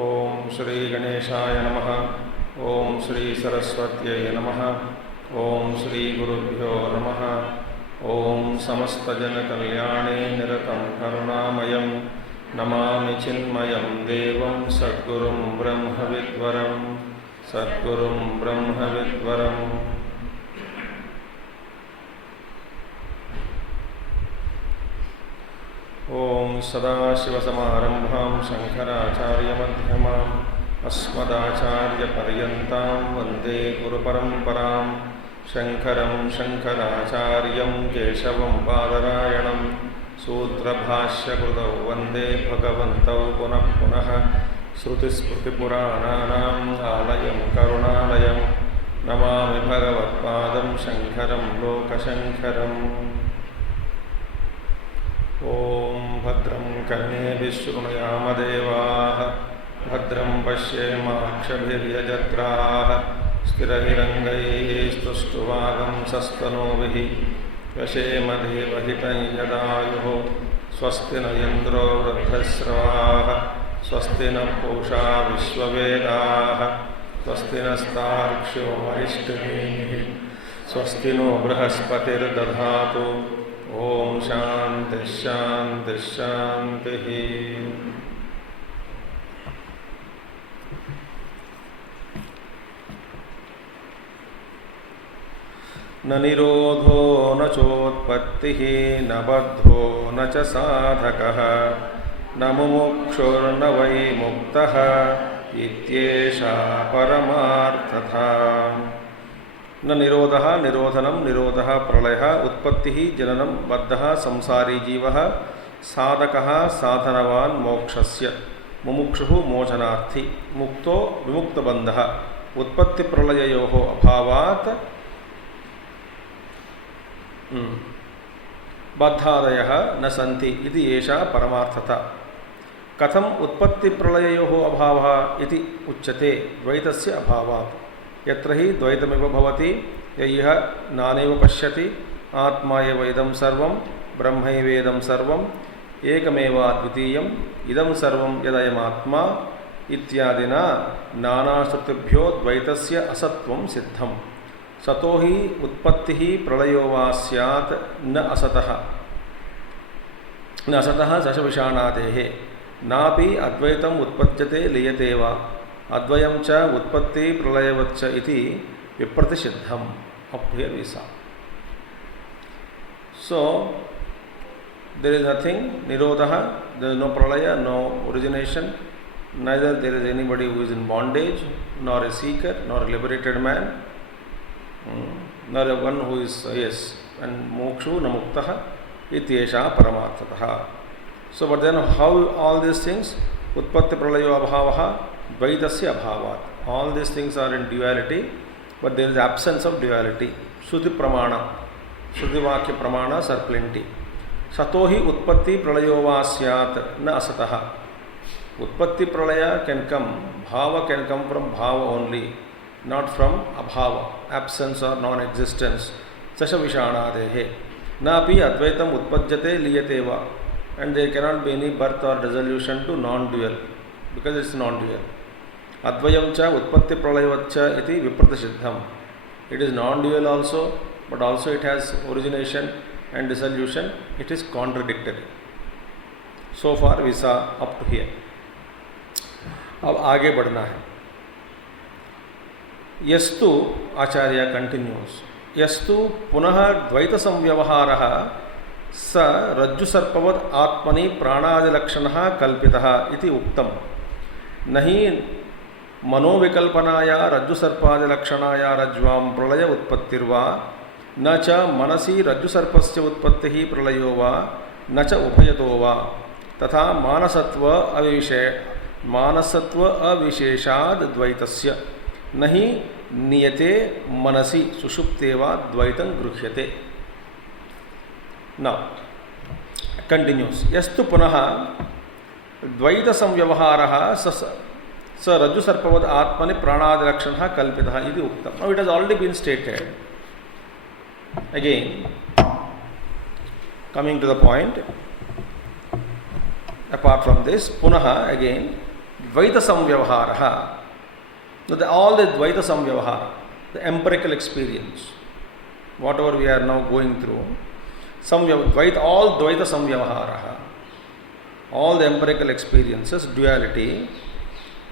ओम श्री गणेशाय नमः। ओम श्री सरस्वत्यै नमः। ओम श्री गुरुभ्यो नमः। ओम समस्तजनकल्याणे निरतं करुणामयं नमामि चिन्मयं देवं सद्गुरुं ब्रह्मविद्वरं सद्गुरुं ब्रह्मविद्वरम्। ओम सदाशिवसमारंभां शंकराचार्यमध्यमाम् अस्मदाचार्यपर्यन्तां वन्दे गुरुपरम्परां। शंकरं शंकराचार्यं केशवं बादरायणं सूत्रभाष्यकृतौ वन्दे भगवन्तौ पुनः पुनः। श्रुतिस्मृतिपुराणानाम् आलयं करुणालयं नमामि भगवत्पादं शंकरं लोकशंकरम्। ओम भद्रं कर्णेभिः शृणुयाम देवाः भद्रं पश्येमाक्षभिर्यजत्राः स्थिरहिरङ्गैः स्तुष्टुवागंसस्तनूभिः व्यशेम देवहितं यदायुः। स्वस्ति न इन्द्रो वृद्धश्रवाः स्वस्ति न पूषा विश्ववेदाः स्वस्ति नस्तार्क्ष्यो अरिष्टनेमिः स्वस्ति नो बृहस्पतिर्दधातु। ओम शांति शांति शांति। न निरोधो न चोत्पत्तिः न बद्धो न च साधकः न मुमुक्षुर्न वै मुक्तः इत्येषा परमार्थता। न निरोधः निरोधनं निरोधः प्रलयः उत्पत्तिः जननं बद्धः संसारी जीवः साधकः साधनवान् मोक्षस्य मुमुक्षुः मोचनार्थी मुक्तो विमुक्तबन्धः उत्पत्ति प्रलययोः अभावात् बद्धादयः न सन्ति इति एषा परमार्थता। कथम उत्पत्ति प्रलययोः अभावः इति उच्यते द्वैतस्य अभावात्। यत्र हि द्वैतमिव भवति यः नानेव पश्यति आत्मा एव इदं सर्वं ब्रह्मैवेदं सर्वम् एकमेवाद्वितीयम् इदं सर्वं यदयमात्मा इत्यादिना नानाश्रुतिभ्यो द्वैतस्य असत्वं सिद्धम्। सतो हि उत्पत्तिः प्रलयो वा स्यात् न असतः दशविषाणादेः नापि अद्वैतम् उत्पद्यते लीयते वा अद्वयं च उत्पत्ति प्रलयवच्च इति विप्रतिषिद्धम्। Up here we saw. So there is nothing nirodha, there is no pralaya, no origination, neither there is anybody who is in bondage, nor a seeker, nor a liberated man, nor a one who is and mokshu na muktah ityesha paramarthatah. So but then how all these things utpatti pralayo abhavaha Dvaitasya abhavat. All these things are in duality, but there is absence of duality. Shruti pramana, Shruti vakya pramanas are plenty. Satohi utpatti pralayo va syat na asataha. Utpatti pralaya can come, bhava can come from bhava only, not from abhava, absence or non-existence. Sasha vishanadehe. Napi advaitam utpajyate liyate va. And there cannot be any birth or dissolution to non-dual, because it is non-dual. Advayam cha utpatti pralayavaccha iti vipratishiddham. It is non-dual also, but also it has origination and dissolution. It is contradictory. So far we saw up to here. अब आगे बढ़ना है. यस्तु आचार्य continuous. यस्तु पुनः द्वैत संव्यवहारः स रज्जु सर्पवत् आत्मनि प्राणादिलक्षणः कल्पितः इति उक्तम्. नहि मनोविकल्पनाया रज्जुसर्पादिलक्षणाया रज्ज्वां प्रलय उत्पत्तिर्वा न च मनसि रज्जुसर्पस्य उत्पत्तिः प्रलयो वा न च उभयतो वा तथा मानसत्व अविशेषाद् द्वैतस्य न हि नियते मनसि सुषुप्ते वा द्वैतं गृह्यते. Now continues. यस्तु पुनः द्वैत संव्यवहारः स रज्जु सर्पवद आत्मनि प्राणादिलक्षणः कल्पितः इति उक्तम्. Now it has already been stated. Again, coming to the point, apart from this, punaha again, Dvaita Samvyavahara, all the Dvaita Samvyavahara, the empirical experience, whatever we are now going through, all Dvaita Samvyavahara, all the empirical experiences, duality,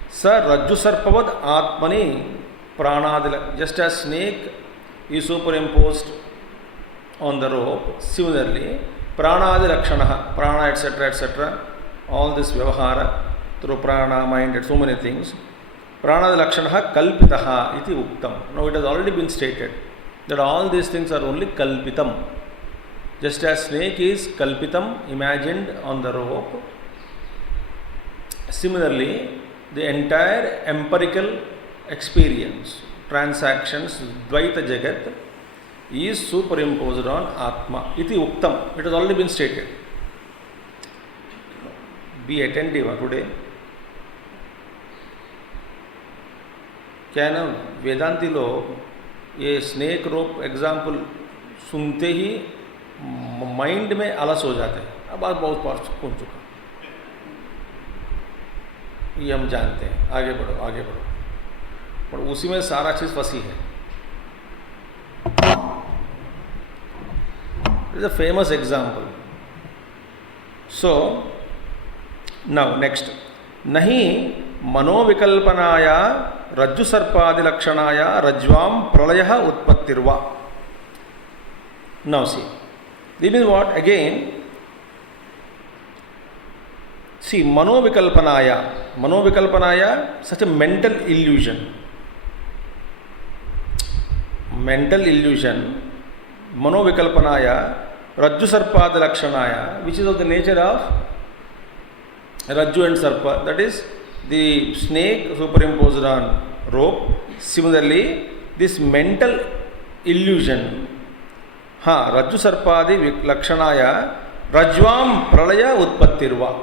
Sir Rajju Sarpavad Atmani Pranadila, just as snake is superimposed on the rope, similarly, Pranadi Lakshanaha, prana, etc., all this Vyavahara, through prana, mind, and so many things, Pranadi Lakshanaha Kalpitaha iti Uktam. Now it has already been stated that all these things are only Kalpitam. Just as snake is Kalpitam, imagined on the rope, similarly, the entire empirical experience, transactions, Dvaita Jagat is superimposed on Atma. Iti Uktam. It has already been stated. Be attentive today. क्या है ना, वेदांती लोग ये snake रोप example सुनते ही mind में आलस हो जाते हैं. अब बात बहुत बार सुन चुका, ये हम जानते हैं. आगे बढ़ो आगे बढ़ो, पर उसी में सारा चीज़ फंसी है. Is a famous example. So now next, नहीं मनोविकल्पनाया रज्जु सर्पादि लक्षणाया रज्वाम प्रलयः उत्पत्तिर्वा. Now see, this means what? Again, see, manovikalpanaya, such a mental illusion. Mental illusion, manovikalpanaya, rajju sarpada lakshanaya, which is of the nature of rajju and sarpa, that is the snake superimposed on rope. Similarly, this mental illusion, rajju sarpadi lakshanaya rajvam pralaya utpattirva.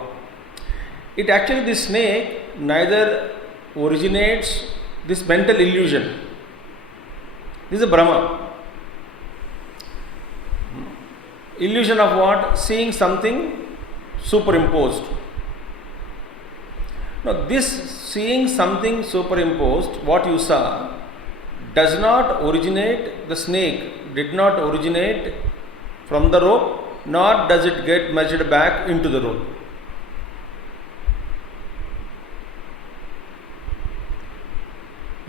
It actually, the snake neither originates this mental illusion. This is a Brahma. Illusion of what? Seeing something superimposed. Now, this seeing something superimposed, what you saw, does not originate, the snake did not originate from the rope, nor does it get merged back into the rope.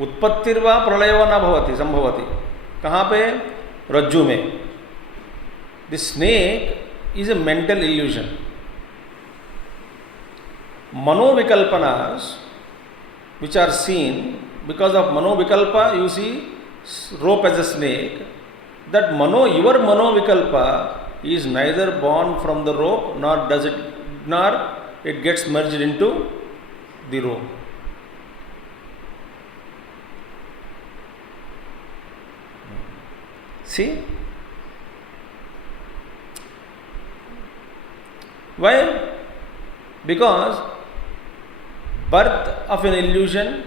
उत्पत्तिर्वा प्रलयो न भवति संभवति. कहाँ पे? रज्जु में. The snake is a mental illusion. Manovikalpanas, which are seen, because of manovikalpa, you see rope as a snake. That your manovikalpa is neither born from the rope, nor it gets merged into the rope. See? Why? Because birth of an illusion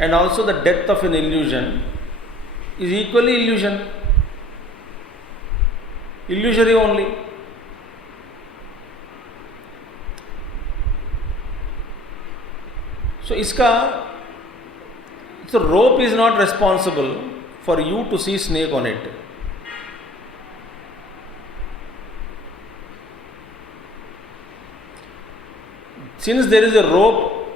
and also the death of an illusion is equally illusion. Illusory only. So the rope is not responsible for you to see snake on it. Since there is a rope,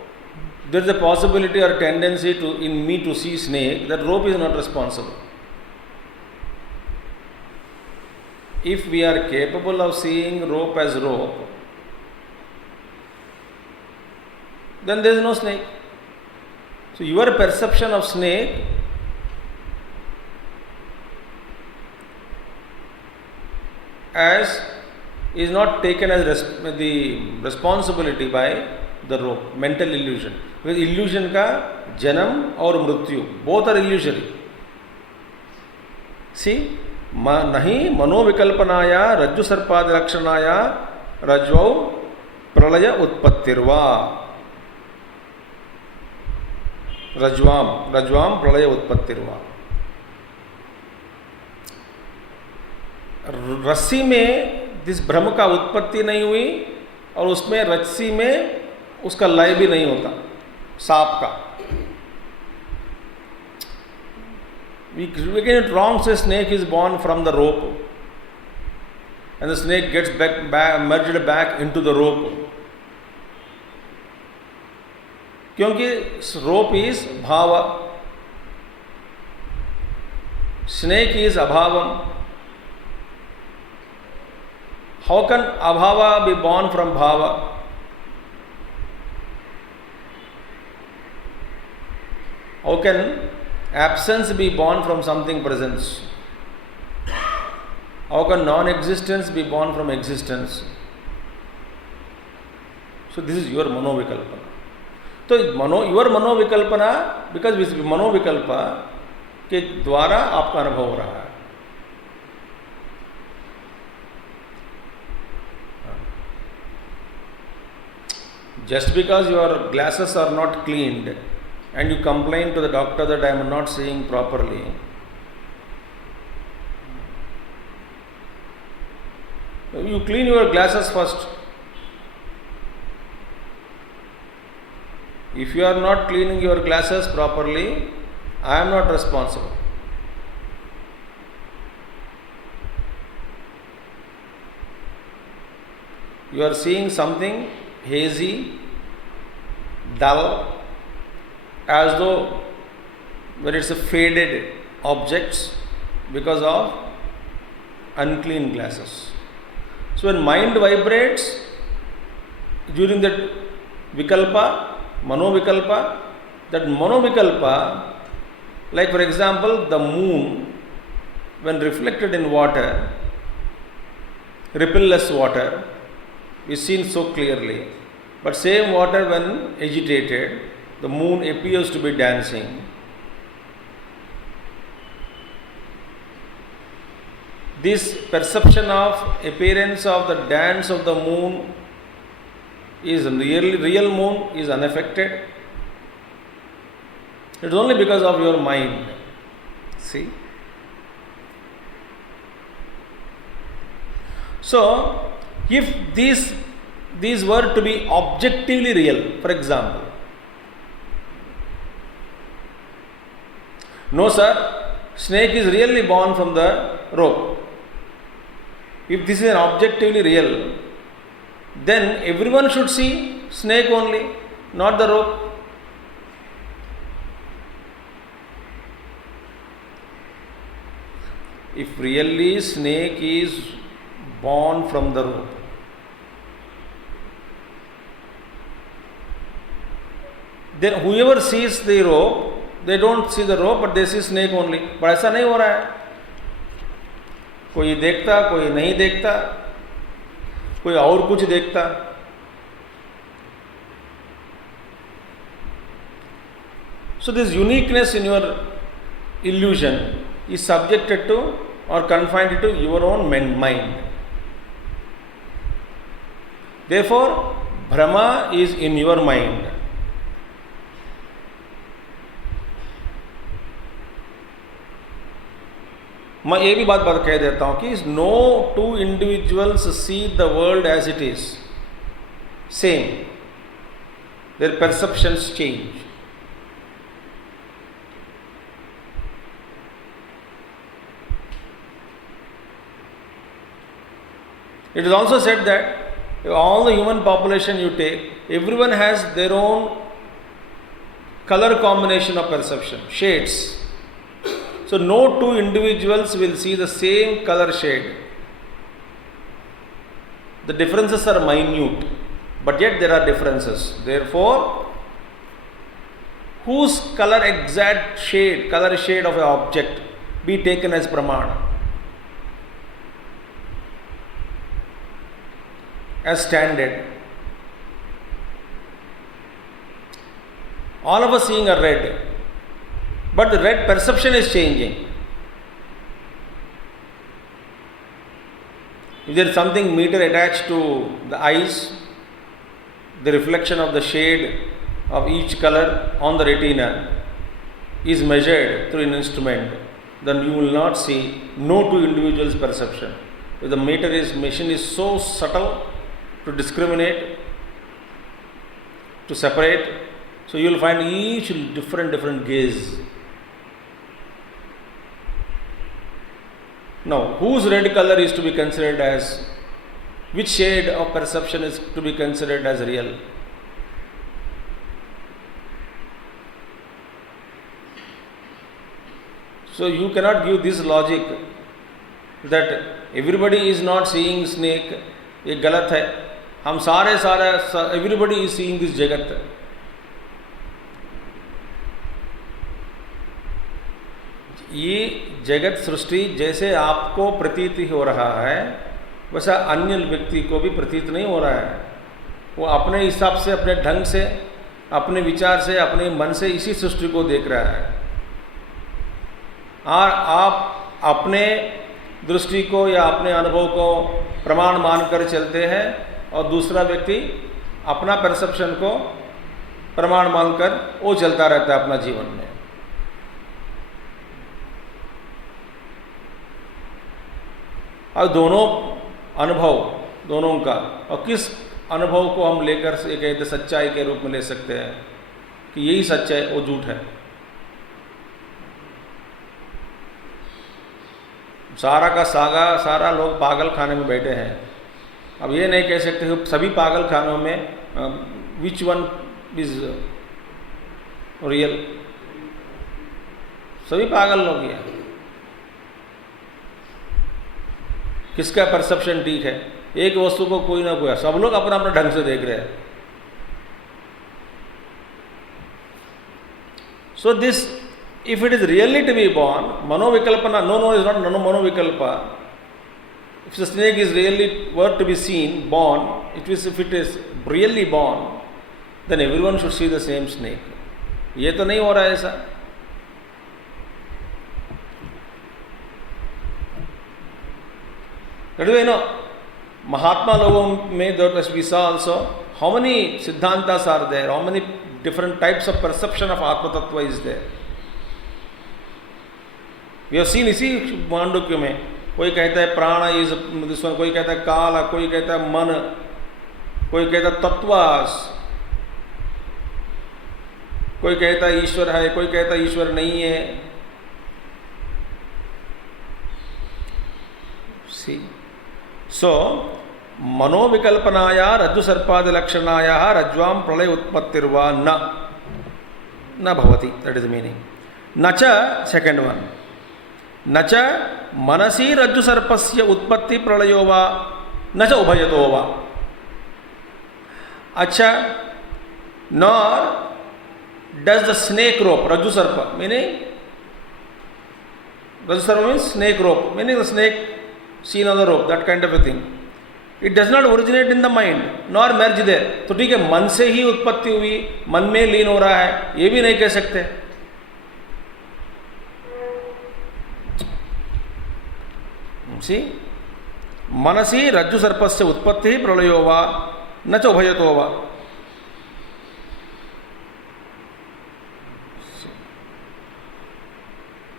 there is a possibility or tendency in me to see snake. That rope is not responsible. If we are capable of seeing rope as rope, then there is no snake. So your perception of snake is not taken as the responsibility by the rope, mental illusion. Because illusion ka janam or mrityu, both are illusory. See, nahi manovikalpanaya rajju sarpada lakshanaya rajvau pralaya utpattirva. Rajvam pralaya utpattirva. रस्सी में जिस भ्रम का उत्पत्ति नहीं हुई और उसमें रस्सी में उसका लय भी नहीं होता सांप का. We get it wrong. Say snake is born from the rope, and the snake gets merged back into the rope. क्योंकि rope is bhava, snake is abhavam. How can abhava be born from bhava? How can absence be born from something presence? How can non-existence be born from existence? So this is your manovikalpana. So your manovikalpana, because this manovikalpa के द्वारा आपका अनुभव हो रहा है. Just because your glasses are not cleaned and you complain to the doctor that I am not seeing properly, you clean your glasses first. If you are not cleaning your glasses properly, I am not responsible. You are seeing something hazy, dull, as though when it's a faded objects because of unclean glasses. So when mind vibrates during that vikalpa, manovikalpa, that manovikalpa, like for example the moon when reflected in water, rippleless water, is seen so clearly. But same water when agitated, the moon appears to be dancing. This perception of appearance of the dance of the moon is real moon is unaffected. It's only because of your mind. See? So, if these were to be objectively real, for example, no sir, snake is really born from the rope. If this is an objectively real, then everyone should see snake only, not the rope. If really snake is born from the rope, then whoever sees the rope, they don't see the rope but they see snake only. But ऐसा नहीं हो रहा है. कोई देखता, कोई नहीं देखता, कोई और कुछ देखता. So this uniqueness in your illusion is subjected to or confined to your own mind. Therefore, Brahma is in your mind. मैं ये भी बात कह देता हूँ कि no two individuals see the world as it is same. Their perceptions change. It is also said that all the human population you take, everyone has their own color combination of perception, shades. So no two individuals will see the same color shade. The differences are minute, but yet there are differences. Therefore, whose color shade of an object be taken as pramana, as standard. All of us seeing a red, but the red perception is changing. If there is something meter attached to the eyes, the reflection of the shade of each color on the retina is measured through an instrument, then you will not see no two individuals' perception. If the machine is so subtle to discriminate, to separate. So you will find each different gaze. Now, whose red color is to be considered as, which shade of perception is to be considered as real? So you cannot give this logic that everybody is not seeing snake. ये गलत है. हम सारे everybody is seeing this जगत. ये जगत सृष्टि जैसे आपको प्रतीत हो रहा है वैसा अन्य व्यक्ति को भी प्रतीत नहीं हो रहा है. वो अपने हिसाब से, अपने ढंग से, अपने विचार से, अपने मन से इसी सृष्टि को देख रहा है. और आप अपने दृष्टि को या अपने अनुभव को प्रमाण मानकर चलते हैं और दूसरा व्यक्ति अपना परसेप्शन को प्रमाण मानकर वो चलता रहता है अपना जीवन में. और दोनों अनुभव, दोनों का, और किस अनुभव को हम लेकर से कहते सच्चाई के रूप में ले सकते हैं कि यही सच है, वो झूठ है. सारा लोग पागल खाने में बैठे हैं. अब ये नहीं कह सकते कि सभी पागल खानों में विच वन इज रियल. सभी पागल लोग हैं. किसका परसेप्शन ठीक है? एक वस्तु को कोई ना कोई, सब लोग अपना अपना ढंग से देख रहे हैं. So this, if it is really to be born, manovikalpana, no, is not manovikalpa. If the snake is really were to be seen, born, if it is really born, then everyone should see the same snake. ये तो नहीं हो रहा है ऐसा. Do you know, Mahatma लोगों में we saw also how many siddhantas are there, how many different types of perception of Atma Tattva is there. We have seen इसी मांडुक्य में कोई कहता है प्राण इज दिस वन, कोई कहता है काल, कोई कहता है मन, कोई कहता है तत्वास, कोई कहता है ईश्वर है, कोई कहता है ईश्वर नहीं है. सी सो मनोविकल्पनाया रज्जु सर्पादि लक्षणाया रज्ज्वां प्रलय उत्पत्तिर्वा न भवति. That is the meaning. न च सेकंड वन, न च मनसि रज्जु सर्पस्य उत्पत्ति प्रलयो वा न च उभयतो वा. अच्छा, नॉर डज द स्नेक रोप, रज्जु सर्प मीनिंग, रज्जु सर्प means snake rope, meaning the snake seen on the rope, that kind of a thing. It does not originate in the mind nor merge there. तो ठीक है, मन से ही उत्पत्ति हुई, मन में लीन हो रहा है, ये भी नहीं कह सकते. See, मनसि रज्जु सर्पस्य उत्पत्ति प्रलयो वा न च उभयतो वा.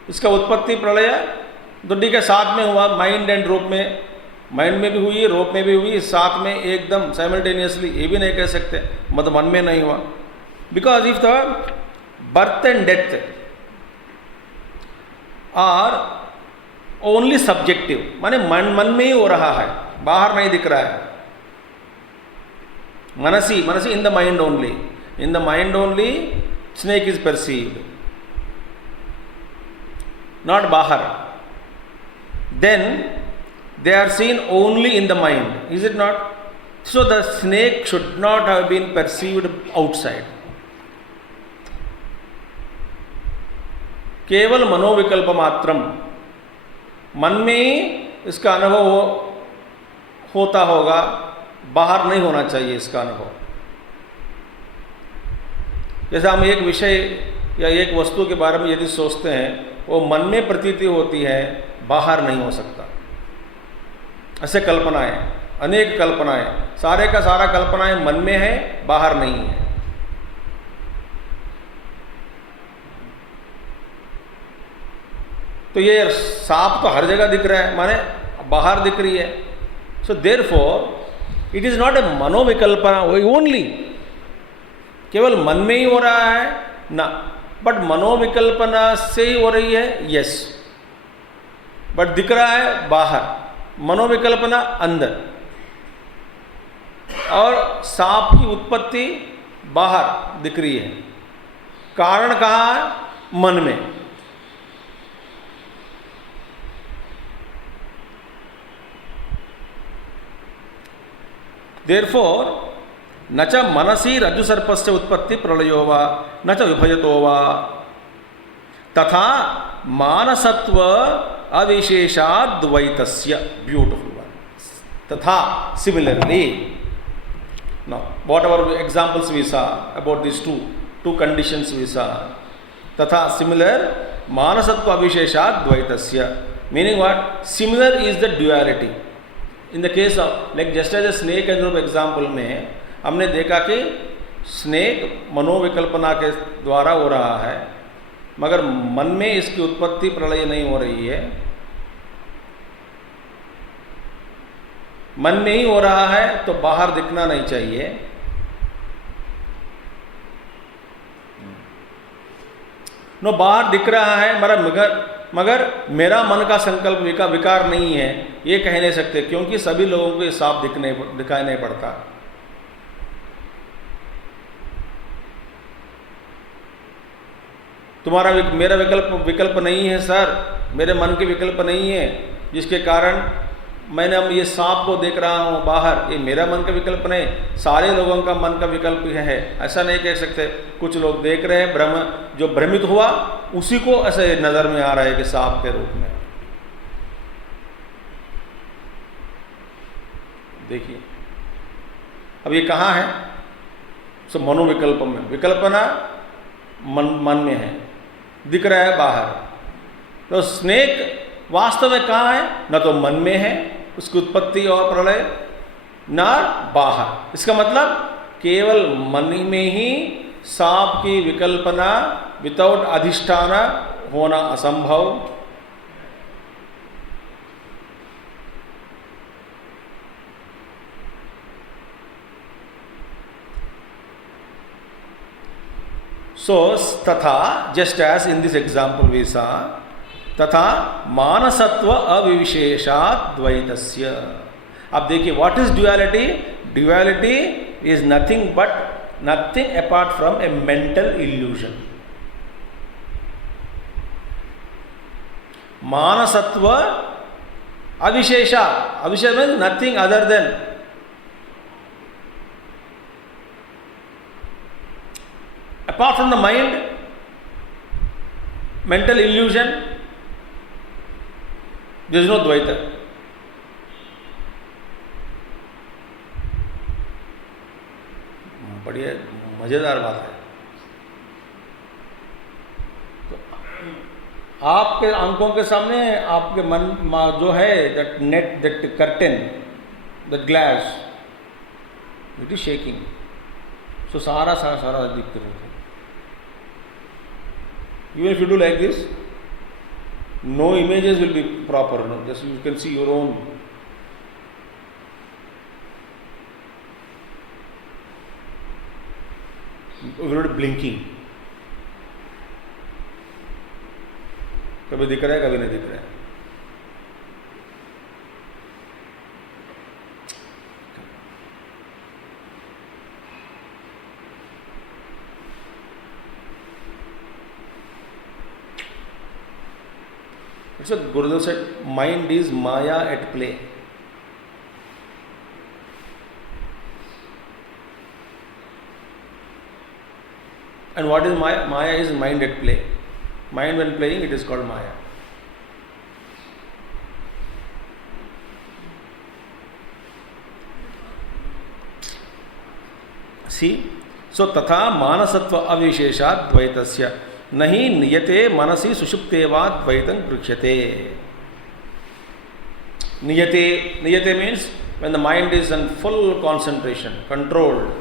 इसका उत्पत्ति प्रलय तो ठीक है साथ में हुआ, माइंड एंड रोप में, माइंड में भी हुई, रोप में भी हुई, साथ में एकदम साइमल्टेनियसली, ये भी नहीं कह सकते. मतलब मन में नहीं हुआ. Because if the birth and death are only subjective, माने मन में ही हो रहा है, बाहर नहीं दिख रहा है. मनसी in the mind only, in the mind only snake is perceived, not बाहर. Then they are seen only in the mind, is it not? So the snake should not have been perceived outside. केवल मनोविकल्प मात्रम, मन में ही इसका अनुभव होता होगा, बाहर नहीं होना चाहिए इसका अनुभव. जैसे हम एक विषय या एक वस्तु के बारे में यदि सोचते हैं, वो मन में प्रतीति होती है, बाहर नहीं हो सकता. ऐसे कल्पनाएं, अनेक कल्पनाएं, सारे का सारा कल्पनाएं मन में है, बाहर नहीं है. तो ये सांप तो हर जगह दिख रहा है, माने बाहर दिख रही है. So therefore it is not a मनोविकल्पना ओनली, केवल मन में ही हो रहा है ना, बट मनोविकल्पना से ही हो रही है, यस, बट दिख रहा है बाहर, मनोविकल्पना अंदर, और सांप की उत्पत्ति बाहर दिख रही है। कारण कहाँ है? मन में। Therefore, न च मनसि रज्जुसर्पस्य उत्पत्ति प्रलयो वा न च विभजतो वा तथा मानसत्व अविशेषाद्वैतस्य। Beautiful one. तथा, similarly, now whatever examples we saw about these two conditions we saw, तथा similar मानसत्व अविशेषाद्वैतस्य, meaning what? Similar is the duality. In the case of, like just as a snake and rope example में हमने देखा कि snake मनोविकल्पना के द्वारा हो रहा है, मगर मन में इसकी उत्पत्ति प्रलय नहीं हो रही है, मन में ही हो रहा है, तो बाहर दिखना नहीं चाहिए। नो, बाहर दिख रहा है मगर मेरा मन का संकल्प विकार नहीं है, ये कह नहीं सकते, क्योंकि सभी लोगों को ये साफ दिखाई नहीं पड़ता। मेरा विकल्प नहीं है सर, मेरे मन के विकल्प नहीं है, जिसके कारण मैंने अब ये सांप को देख रहा हूँ बाहर, ये मेरा मन का विकल्प नहीं, सारे लोगों का मन का विकल्प है, ऐसा नहीं कह सकते। कुछ लोग देख रहे हैं, जो भ्रमित हुआ उसी को ऐसे नजर में आ रहा है कि सांप के रूप में। देखिए, अब ये कहाँ है? सब मनोविकल्प में, विकल्पना मन में है, दिख रहा है बाहर। तो स्नेक वास्तव में कहाँ है? न तो मन में है उसकी उत्पत्ति और प्रलय, न बाहर। इसका मतलब केवल मन में ही सांप की विकल्पना विदाउट अधिष्ठान होना असंभव। So, तथा, just as in this example we saw, तथा मानसत्व अविशेषात् द्वैतस्य। अब देखिए, what is duality? Duality is nothing apart from a mental illusion. मानसत्व अविशेषा, अविशेष means nothing other than apart from the mind, mental illusion, there is no Dvaita. बढ़िया मजेदार बात है। तो आपके आंखों के सामने आपके मन जो है, that net, that curtain, that glass, it is shaking. So सारा दिखते रहते। Even if you do like this, no images will be proper. No? Just you can see your own. You're not blinking. कभी दिख रहा है, कभी नहीं दिख रहा है। So Gurudev said, mind is Maya at play. And what is Maya? Maya is mind at play. Mind when playing, it is called Maya. See? So तथा मानसत्व अविशेषात् द्वैतस्य नहीं नियते मनसि सुषुप्ते वा द्वैतं गृह्यते। Niyate means when the mind is in full concentration, controlled.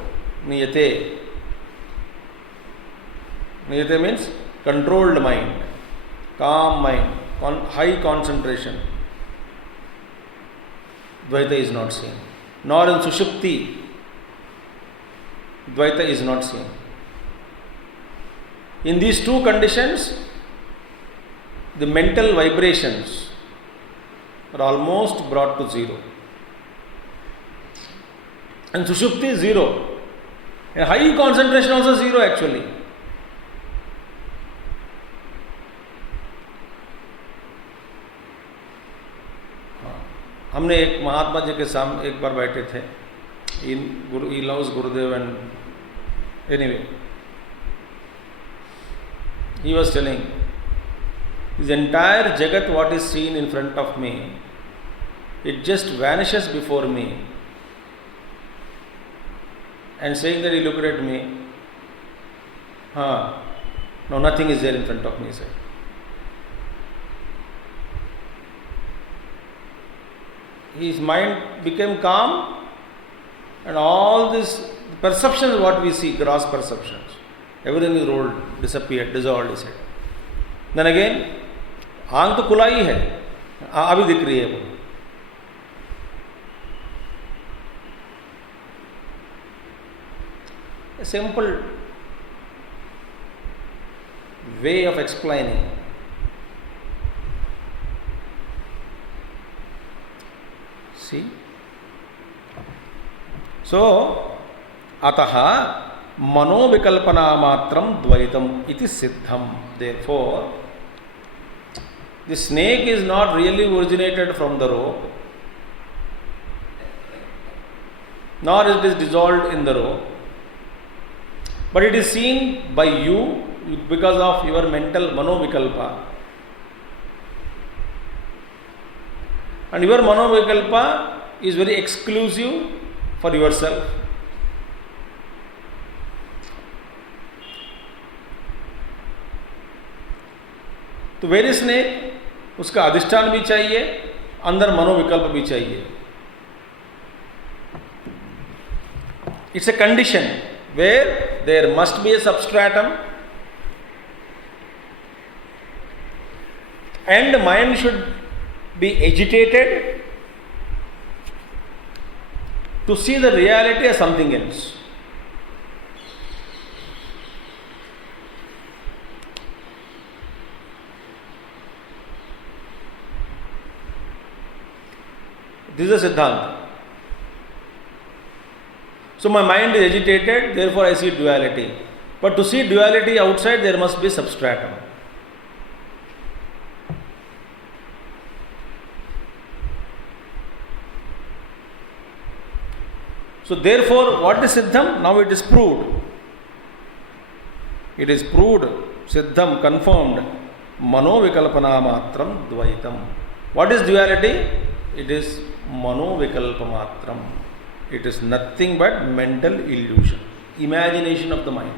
Niyate means controlled mind, calm mind, high concentration. Dvaita is not seen. Nor in Sushupti, Dvaita is not seen. In these two conditions, the mental vibrations are almost brought to zero. And Sushupti is zero. And high concentration also zero actually. हमने एक महात्मा जी के सामने एक बार बैठे थे. He loves Gurudev and anyway, he was telling, this entire Jagat what is seen in front of me, it just vanishes before me. And saying that, he looked at me, no, nothing is there in front of me, he said. His mind became calm, and all these perceptions what we see, gross perceptions, everything is rolled, disappeared, dissolved, he said. Then again, आंख तो खुला ही है, अभी दिख रही है वो. A simple way of explaining. See? So, ataha manovikalpana matram dvaitam iti siddham. Therefore, the snake is not really originated from the rope, nor it is dissolved in the rope, but it is seen by you because of your mental manovikalpa. And your manovikalpa is very exclusive for yourself. तो very snake उसका अधिष्ठान भी चाहिए, अंदर मनोविकल्प भी चाहिए. It's a condition where there must be a substratum and mind should be agitated to see the reality as something else. This is a Siddhanta. So my mind is agitated, therefore I see duality. But to see duality outside, there must be substratum. So therefore, what is Siddham? Now it is proved. It is proved, Siddham, confirmed, Manovikalpana matram dvaitam. What is duality? It is Manovikalpa matram. It is nothing but mental illusion, imagination of the mind.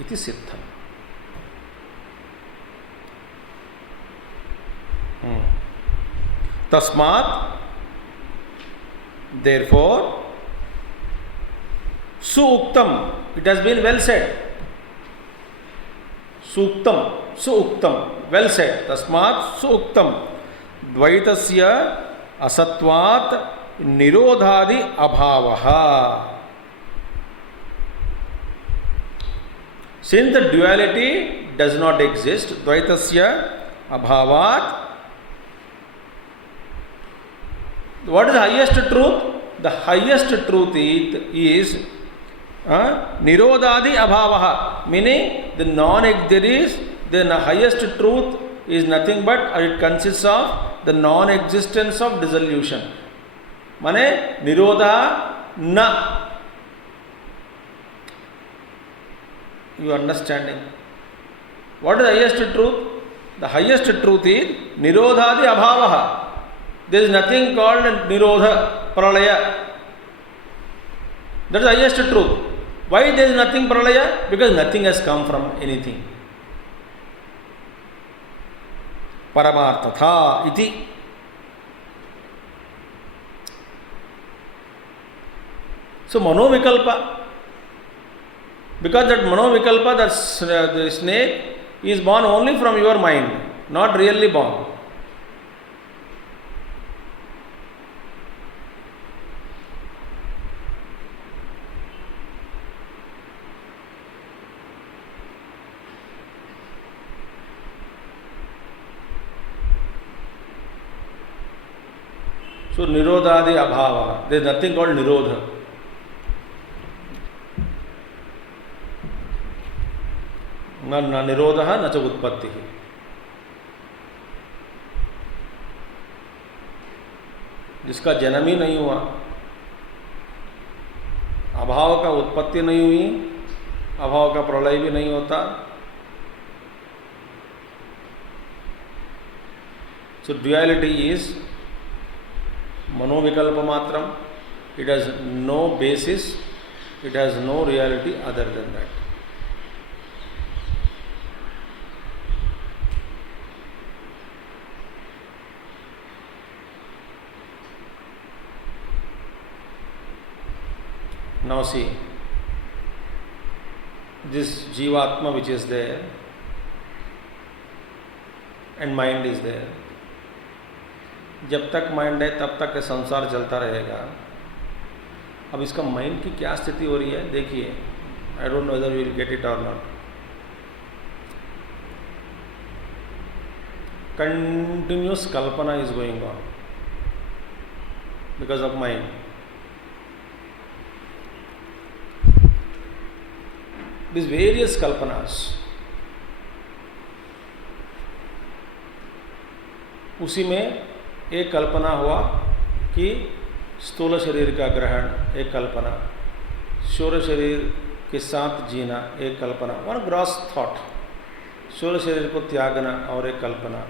It is Siddham. Tasmat, therefore, Suuktam, it has been well said. Suuktam, Suuktam, well said. Tasmat Suuktam, Dvaitasya asatvat nirodhadi abhavaha. Since the duality does not exist, Dvaitasya abhavat, what is the highest truth? The highest truth is Nirodhadi abhavaha, meaning the highest truth is nothing but it consists of the non-existence of dissolution. Mane Nirodha na. You understanding? What is the highest truth? The highest truth is Nirodhadi abhavaha. There is nothing called Nirodha, Pralaya. That is the highest truth. Why there is nothing Pralaya? Because nothing has come from anything. Paramartatha iti. So Manovikalpa, because that Manovikalpa, the snake, is born only from your mind, not really born. So nirodhadi abhava. There is nothing called nirodha. न निरोधः न च उत्पत्तिः. जिसका जन्म ही नहीं हुआ, अभाव का उत्पत्ति नहीं हुई, अभाव का प्रलय भी नहीं होता. So duality is manovikalpa matram. It has no basis, it has no reality other than that. Now see, this Jivatma which is there and mind is there. जब तक माइंड है तब तक संसार चलता रहेगा. अब इसका माइंड की क्या स्थिति हो रही है देखिए. I don't know whether we will get it और not. Continuous kalpana is going on because of mind. These various kalpanas, उसी में एक कल्पना हुआ कि स्थूल शरीर का ग्रहण, एक कल्पना. स्थूल शरीर के साथ जीना, एक कल्पना. One gross thought. स्थूल शरीर को त्यागना और एक कल्पना.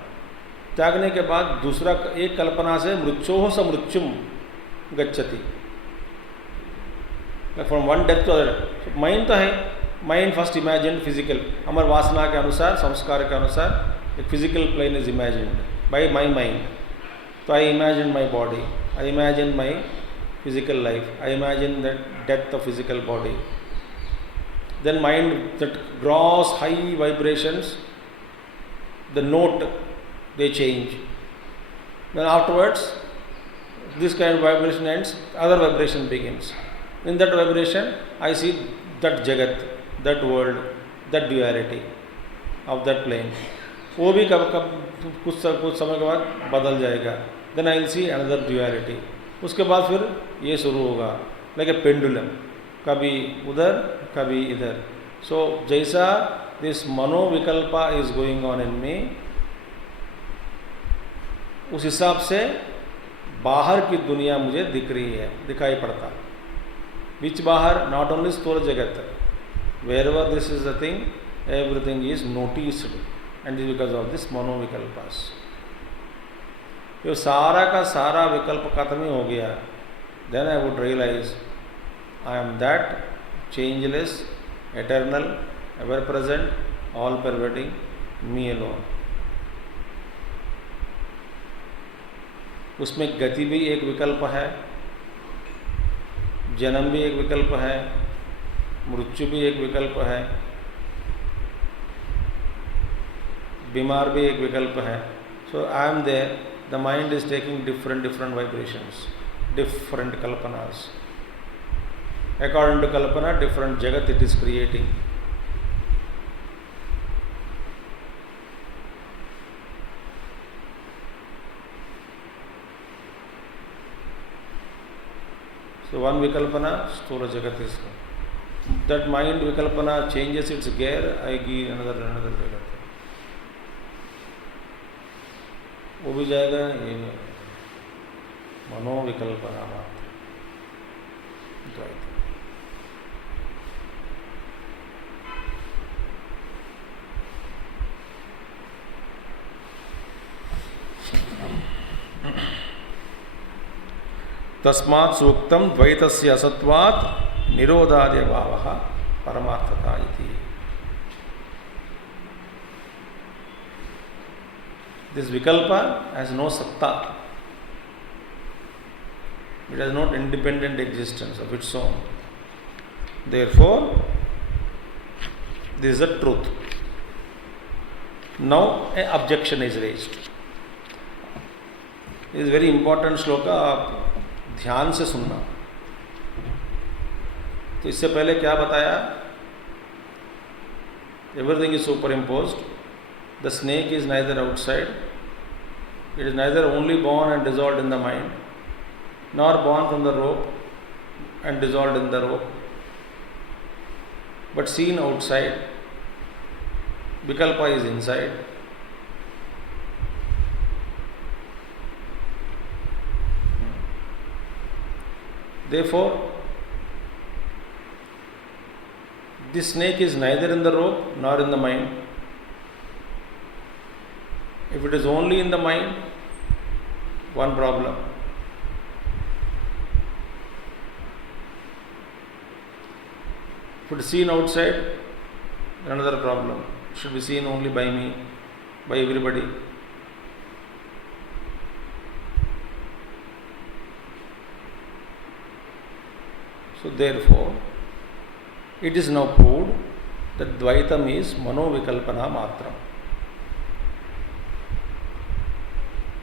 त्यागने के बाद दूसरा एक कल्पना से मृत्योः स मृत्युम गच्छति. From one death to other. Mind तो है. Mind first imagine physical. हमारे वासना के अनुसार, संस्कार के अनुसार एक physical plane is imagined by my mind. So I imagine my body, I imagine my physical life, I imagine the death of physical body. Then mind, that gross high vibrations, the note they change. Then afterwards, this kind of vibration ends, other vibration begins. In that vibration, I see that jagat, that world, that duality of that plane. वो भी कब कुछ समय के बाद बदल जाएगा. Then I will see another duality. उसके बाद फिर ये शुरू होगा लाइक ए पेंडुलम, कभी उधर कभी इधर. सो जैसा this manovikalpa is going on in me, उस हिसाब से बाहर की दुनिया मुझे दिख रही है, दिखाई पड़ता. विच बाहर? नॉट ओनली स्थूल जगत. Wherever this is the thing, everything is noticed. And this is because of this मनोविकल्पास. जो सारा का सारा विकल्प खत्म ही हो गया, then I would realize I am that changeless, eternal, ever present, all pervading, me alone. उसमें गति भी एक विकल्प है, जन्म भी एक विकल्प है, मृत्यु भी एक विकल्प है, बीमार भी एक विकल्प है. So I am there. The mind is taking different vibrations, different kalpanas. According to kalpana, different jagat it is creating. So one vikalpana, sthula jagat is. That mind vikalpana changes its gear, I give another jagat. वो भी जाएगा, ये मनोविकल्पना मात्र. तस्मात् सूक्तम द्वैतस्य असत्वात् निरोधादि भावः परमार्थता इति. This vikalpa has no satta. It has not independent existence of its own. Therefore, this is the truth. Now, an objection is raised. This is very important shloka, आप ध्यान से सुनना. तो इससे पहले क्या बताया? Everything is superimposed. The snake is neither outside, it is neither only born and dissolved in the mind, nor born from the rope and dissolved in the rope, but seen outside. Vikalpa is inside. Therefore, this snake is neither in the rope nor in the mind. If it is only in the mind, one problem. If it is seen outside, another problem. It should be seen only by me, by everybody. So therefore, it is now proved that Dvaitam is Manovikalpana Matram.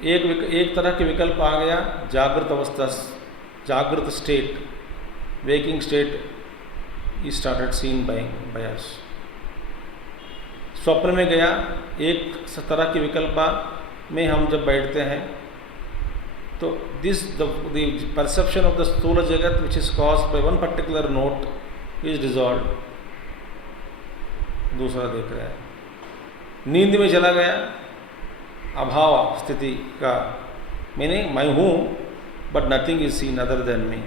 एक तरह के विकल्प आ गया जागृत अवस्था, जागृत state, waking state is started seen by us. स्वप्न में गया, एक तरह के विकल्पा में हम जब बैठते हैं तो this the perception of the स्थूल जगत which is caused by one particular note is dissolved. दूसरा देख रहा है. नींद में चला गया, अभाव स्थिति का मीनिंग मैं हूँ but nothing is seen other than me,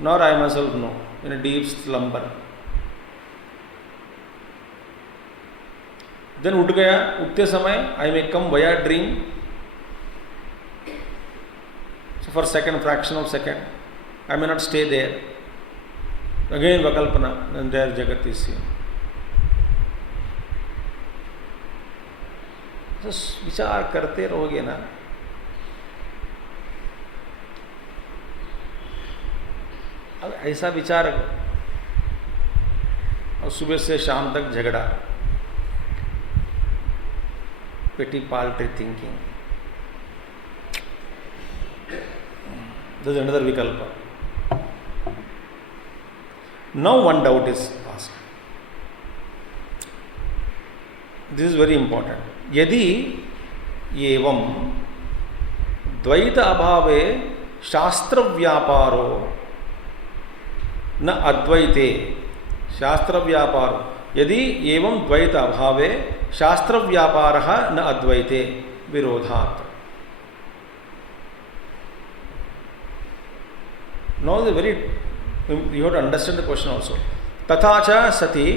nor I myself know, in a deep slumber. Then उठ गया, उठते समय I may come via dream. So for second fraction of second, I may not stay there. Again Vakalpana, and there Jagat is seen. तो विचार करते रहोगे ना, अब ऐसा विचार और सुबह से शाम तक झगड़ा, petty paltry thinking. There is another vikalpa. Now one doubt is asked. This is very important. यदि एवं द्वैत अभावे शास्त्र व्यापारो न अद्वैते, शास्त्र व्यापारो, यदि एवं द्वैत अभावे शास्त्र व्यापारः न अद्वैते विरोधात्. Now the very, you have to understand the question also. तथा च सति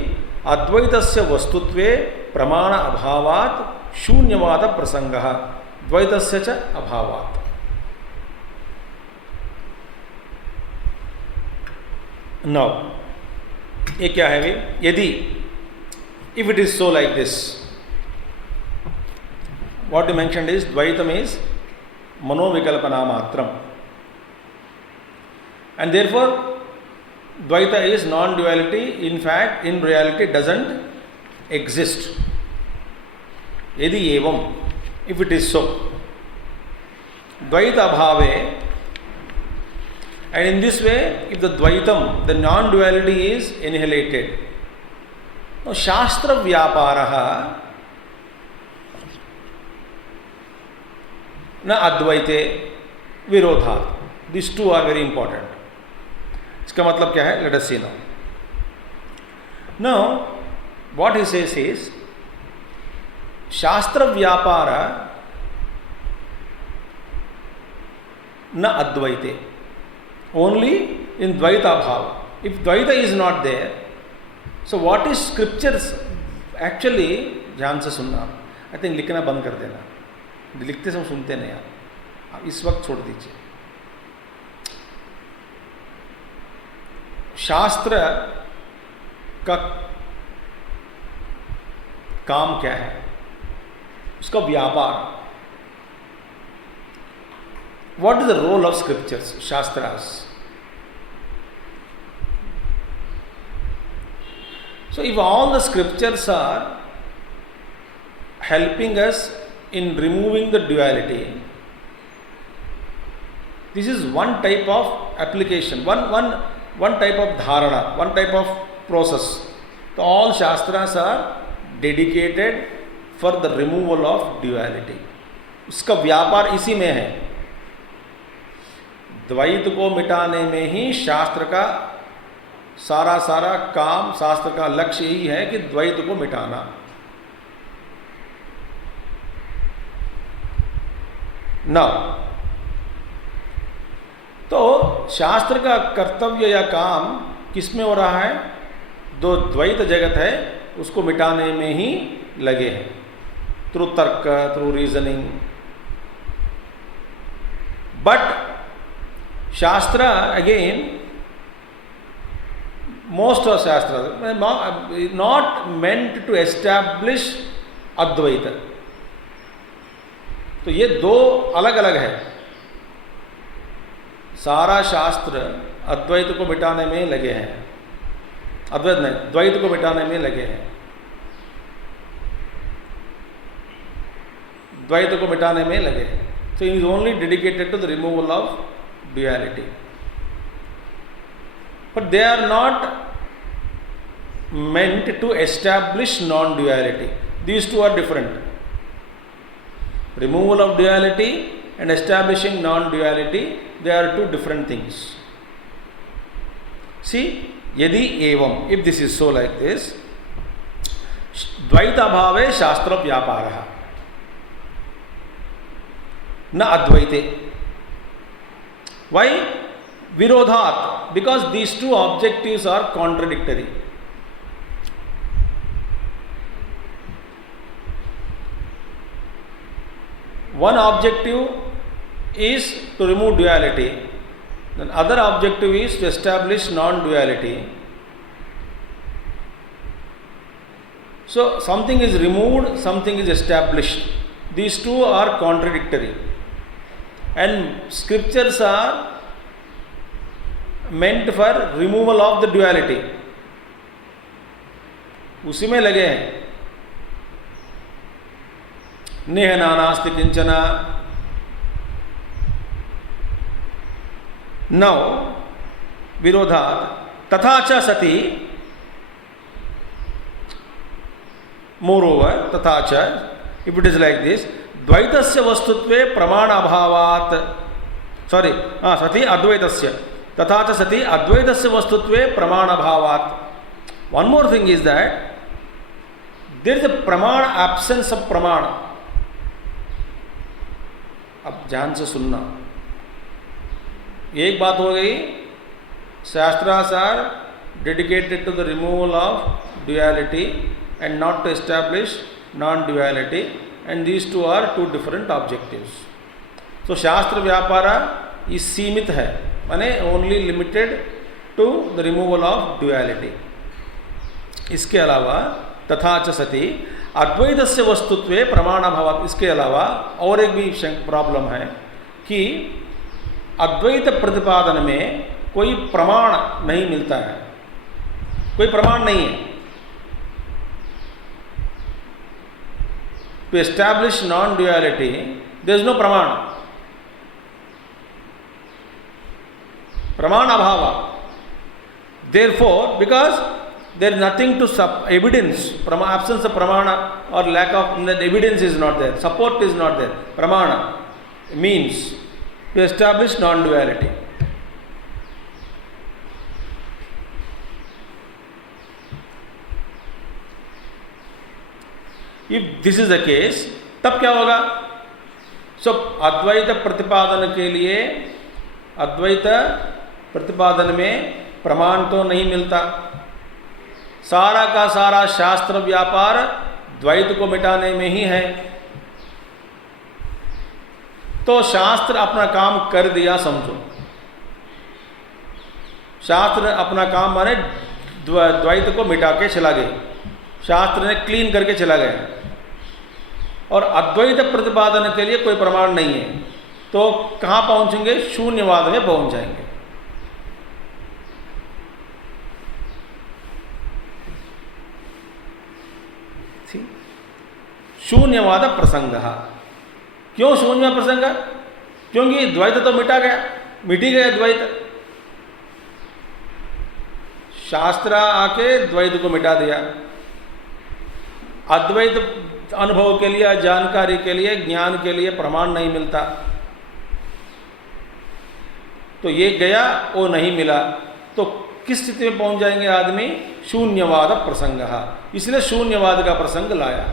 अद्वैतस्य वस्तुत्वे प्रमाण अभावात् शून्यवाद प्रसंगः द्वैतस्य च अभावात्. Now, ये क्या है वे? यदि, if it is so like this, what you mentioned is Dvaitam is Manovikalpana Matram, and therefore Dvaita is non-duality. In fact, in reality doesn't exist. Yadi evam, if it is so, Dvaita bhave, and in this way, if the Dvaitam, the non-duality is annihilated, now Shastra Vyaparaha na Advaite Virodha. These two are very important. इसका मतलब क्या है? Let us see now. Now, what he says is, शास्त्र व्यापार न अद्वैते, only in Dvaita bhava. If Dvaita is not there, so what is scriptures actually? ध्यान से सुनना. I think लिखना बंद कर देना, लिखते समय सुनते नहीं आप इस वक्त छोड़ दीजिए. शास्त्र का काम क्या है? उसका व्यापार. What is the role of scriptures, shastras? So if all the scriptures are helping us in removing the duality, this is one type of application, one type of dharana, one type of process. So all shastras are dedicated for the removal of duality. उसका व्यापार इसी में है. द्वैत को मिटाने में ही शास्त्र का सारा काम, शास्त्र का लक्ष्य यही है कि द्वैत को मिटाना। न तो शास्त्र का कर्तव्य या काम किसमें हो रहा है? जो द्वैत जगत है उसको मिटाने में ही लगे हैं, थ्रू तर्क, थ्रू रीजनिंग। बट शास्त्र अगेन, मोस्ट ऑफ शास्त्र नॉट मेंट टू एस्टैब्लिश अद्वैत। तो ये दो अलग अलग है। सारा शास्त्र अद्वैत को मिटाने में लगे हैं, अद्वैत नहीं, द्वैत को मिटाने में लगे हैं, द्वैत को मिटाने में लगे हैं। So he is only dedicated to the removal of duality. But they are not meant to establish non-duality. These two are different. Removal of duality and establishing non-duality, they are two different things. See, yadi evam, if this is so like this, dvaita bhave shastra vyaparaha na advaite. Why? Virodhat, because these two objectives are contradictory. One objective is to remove duality, then other objective is to establish non-duality. So something is removed, something is established. These two are contradictory. And scriptures are meant for removal of the duality. उसी में लगे हैं। नेह नानास्ति किंचना। Now विरोधात् तथा च सति, moreover तथा च, if it is like this, द्वैतस्य वस्तुत्वे प्रमाण अभावात्, सॉरी सति अद्वैतस्य, तथा च सति अद्वैतस्य वस्तुत्वे प्रमाण अभावात्। One more thing is that there is a praman, absence of praman. अब ध्यान से सुनना। एक बात हो गई, shastras are dedicated to the removal of duality and not to establish non-duality, and these two are two different objectives. So शास्त्र व्यापारा is सीमित है, माने only limited to the removal of duality. इसके अलावा तथा च सति अद्वैतस्य वस्तुत्वे प्रमाणाभावात्, इसके अलावा और एक भी प्रॉब्लम है कि अद्वैत प्रतिपादन में कोई प्रमाण नहीं मिलता है, कोई प्रमाण नहीं है। To establish non-duality, there is no praman. Praman abhava. Therefore, because there is nothing to evidence, absence of pramana or lack of evidence is not there, support is not there. Pramana means to establish non-duality. If this is the case, तब क्या होगा? So अद्वैत प्रतिपादन के लिए, अद्वैत प्रतिपादन में प्रमाण तो नहीं मिलता। सारा का सारा शास्त्र व्यापार द्वैत को मिटाने में ही है। तो शास्त्र अपना काम कर दिया समझो। शास्त्र अपना काम माने द्वैत को मिटा के चला गया, शास्त्र ने क्लीन करके चला गया, और अद्वैत प्रतिपादन के लिए कोई प्रमाण नहीं है। तो कहाँ पहुंचेंगे? शून्यवाद में पहुंच जाएंगे। शून्यवाद प्रसंग। क्यों शून्य प्रसंग? क्योंकि द्वैत तो मिटा गया, मिट ही गया द्वैत। शास्त्र आके द्वैत को मिटा दिया। अद्वैत अनुभव के लिए, जानकारी के लिए, ज्ञान के लिए प्रमाण नहीं मिलता। तो ये गया, वो नहीं मिला, तो किस स्थिति में पहुंच जाएंगे आदमी? शून्यवाद प्रसंग। इसलिए शून्यवाद का प्रसंग लाया,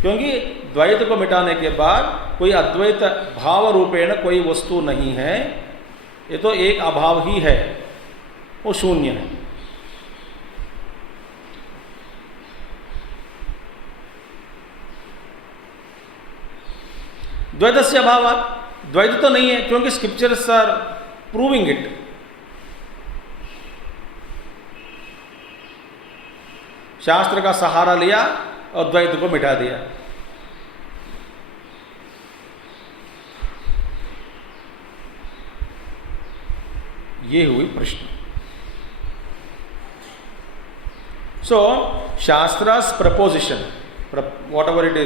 क्योंकि द्वैत को मिटाने के बाद कोई अद्वैत भाव रूपेण कोई वस्तु नहीं है, ये तो एक अभाव ही है, वो शून्य है। द्वैत से अभाव, द्वैत तो नहीं है, क्योंकि स्क्रिप्चर्स आर प्रूविंग इट। शास्त्र का सहारा लिया और द्वैत को मिटा दिया। ये हुई प्रश्न। सो शास्त्रा's proposition, whatever it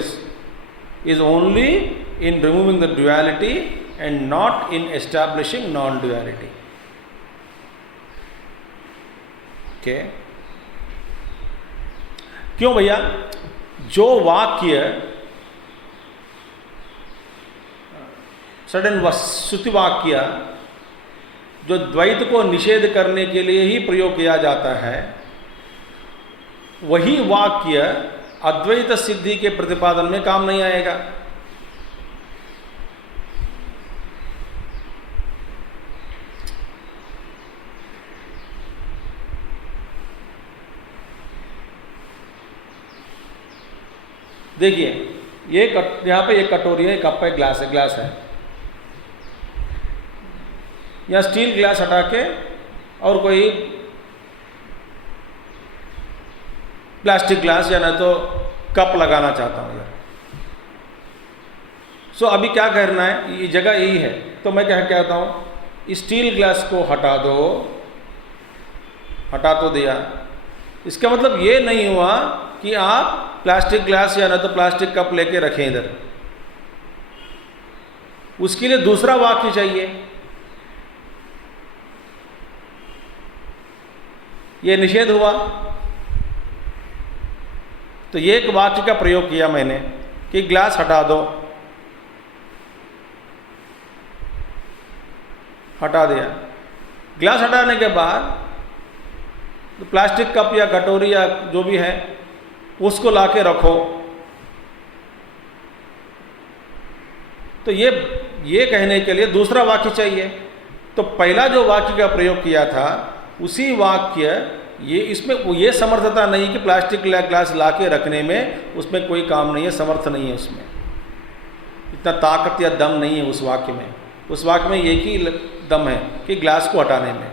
is only in removing the duality and not in establishing non-duality. Okay? क्यों भैया? जो वाक्य सडन श्रुति वाक्य जो द्वैत को निषेध करने के लिए ही प्रयोग किया जाता है, वही वाक्य अद्वैत सिद्धि के प्रतिपादन में काम नहीं आएगा। देखिए, यहाँ पे एक कटोरी है, एक कप है, ग्लास है। या स्टील ग्लास हटा के और कोई प्लास्टिक ग्लास या ना तो कप लगाना चाहता हूँ यार। सो अभी क्या करना है, ये जगह यही है, तो मैं क्या कहता हूँ, स्टील ग्लास को हटा दो, हटा तो दिया। इसका मतलब ये नहीं हुआ कि आप प्लास्टिक ग्लास या ना तो प्लास्टिक कप लेके रखें इधर। उसके लिए दूसरा वाक्य चाहिए। ये निषेध हुआ, तो ये एक वाक्य का प्रयोग किया मैंने कि ग्लास हटा दो, हटा दिया। ग्लास हटाने के बाद तो प्लास्टिक कप या कटोरी या जो भी है उसको लाके रखो। तो ये कहने के लिए दूसरा वाक्य चाहिए। तो पहला जो वाक्य का प्रयोग किया था, उसी वाक्य ये इसमें ये समर्थता नहीं कि प्लास्टिक ग्लास लाके रखने में उसमें कोई काम नहीं है, समर्थ नहीं है, उसमें इतना ताकत या दम नहीं है उस वाक्य में। उस वाक्य में एक ही दम है कि ग्लास को हटाने में।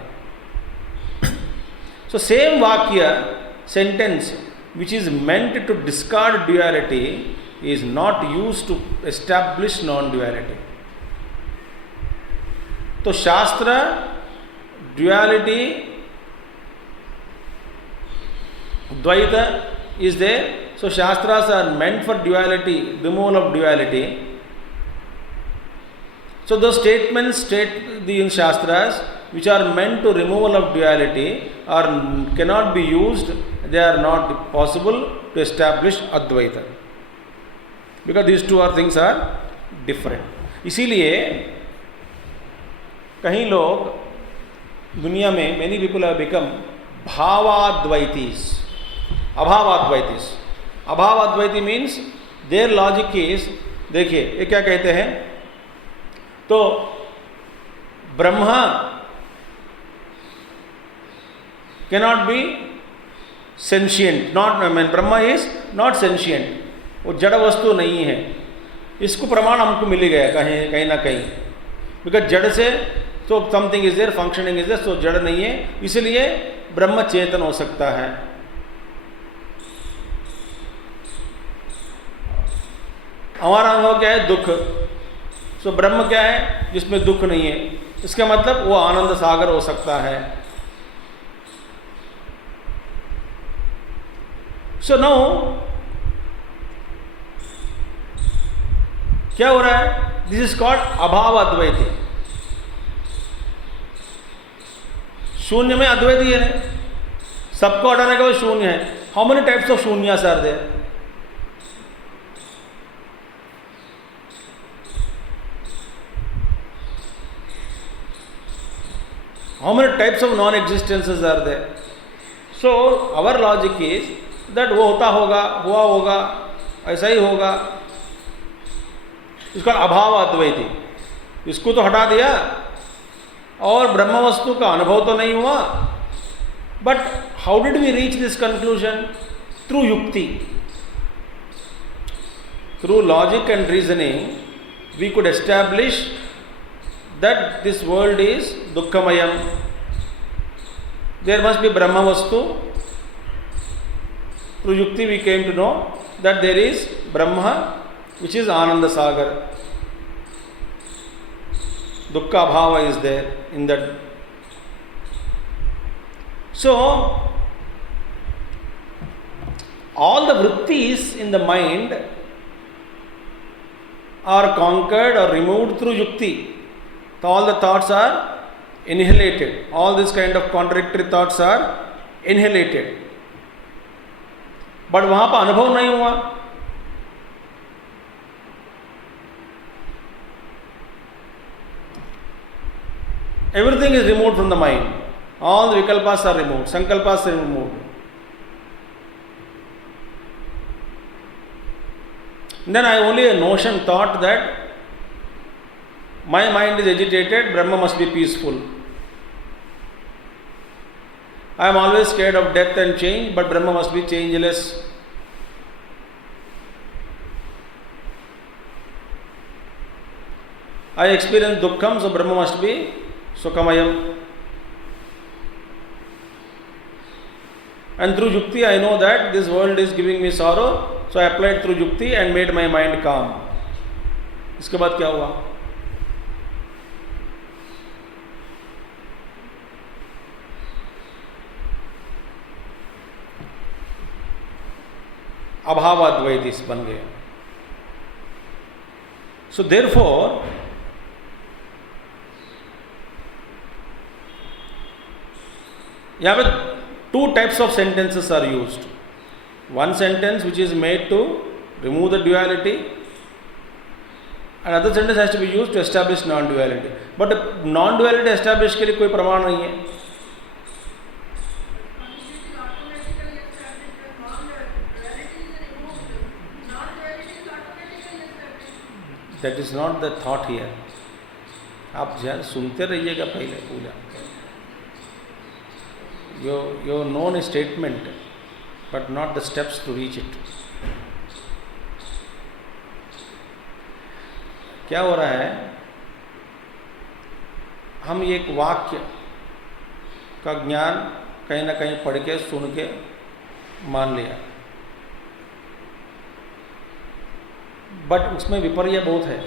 सो सेम वाक्य sentence which is meant to discard duality is not used to establish non-duality. तो शास्त्र duality, Dvaita is there. So Shastras are meant for duality, removal of duality. So those statements in Shastras which are meant to removal of duality cannot be used, they are not possible to establish Advaita. Because these two things are different. इसीलिए कहीं लोग दुनिया में many people have become bhavadvaitis, abhavadvaitis. Abhavadvaiti means their logic is, देखिए ये क्या कहते हैं, तो Brahma cannot be sentient, not, I mean, Brahma is not sentient, वो जड़ वस्तु नहीं है। इसको प्रमाण हमको मिल गया कहीं ना कहीं, बिकॉज जड़ से तो something is there, functioning is there, तो जड़ नहीं है, इसलिए ब्रह्म चेतन हो सकता है। हमारा अनुभव क्या है, दुख। सो ब्रह्म क्या है, जिसमें दुख नहीं है, इसका मतलब वो आनंद सागर हो सकता है। सो नो क्या हो रहा है, दिस इज कॉल्ड अभाव अद्वैती। शून्य में अद्वैती है, सबको हटाने का वो शून्य है। हाउ मेनी टाइप्स ऑफ शून्य are there? How many types of non-existences are there? So our logic is that वो होता होगा, हुआ होगा, ऐसा ही होगा. इसका अभाव अद्वैती, इसको तो हटा दिया और ब्रह्म वस्तु का अनुभव तो नहीं हुआ. But how did we reach this conclusion? Through yukti. Through logic and reasoning, we could establish that this world is dukkhamayam. There must be Brahma Vastu. Through yukti we came to know that there is Brahma, which is Ananda Sagar. Dukkha bhava is there in that. So, all the vrittis in the mind are conquered or removed through yukti. So all the thoughts are annihilated. All this kind of contradictory thoughts are annihilated. But वहाँ पर अनुभव नहीं हुआ. Everything is removed from the mind. All the vikalpas are removed. Sankalpas are removed. Then I only a notion thought that my mind is agitated, Brahma must be peaceful. I am always scared of death and change, but Brahma must be changeless. I experience dukkham, so Brahma must be sukhamayam. And through yukti I know that this world is giving me sorrow, so I applied through yukti and made my mind calm. इसके बाद क्या हुआ? अभावाद्वैतिस बन गए. So therefore, यहाँ पे two types of sentences are used. One sentence which is made to remove the duality, and other sentence has to be used to establish non-duality. But non-duality establish के लिए कोई प्रमाण नहीं है. That is not the thought here. आप ध्यान सुनते रहिएगा पहले पूजा. Your known statement, but not the steps to reach it. क्या हो रहा है? हम एक वाक्य का ज्ञान कहीं ना कहीं पढ़ के सुन के मान लिया, बट उसमें विपर्य बहुत है,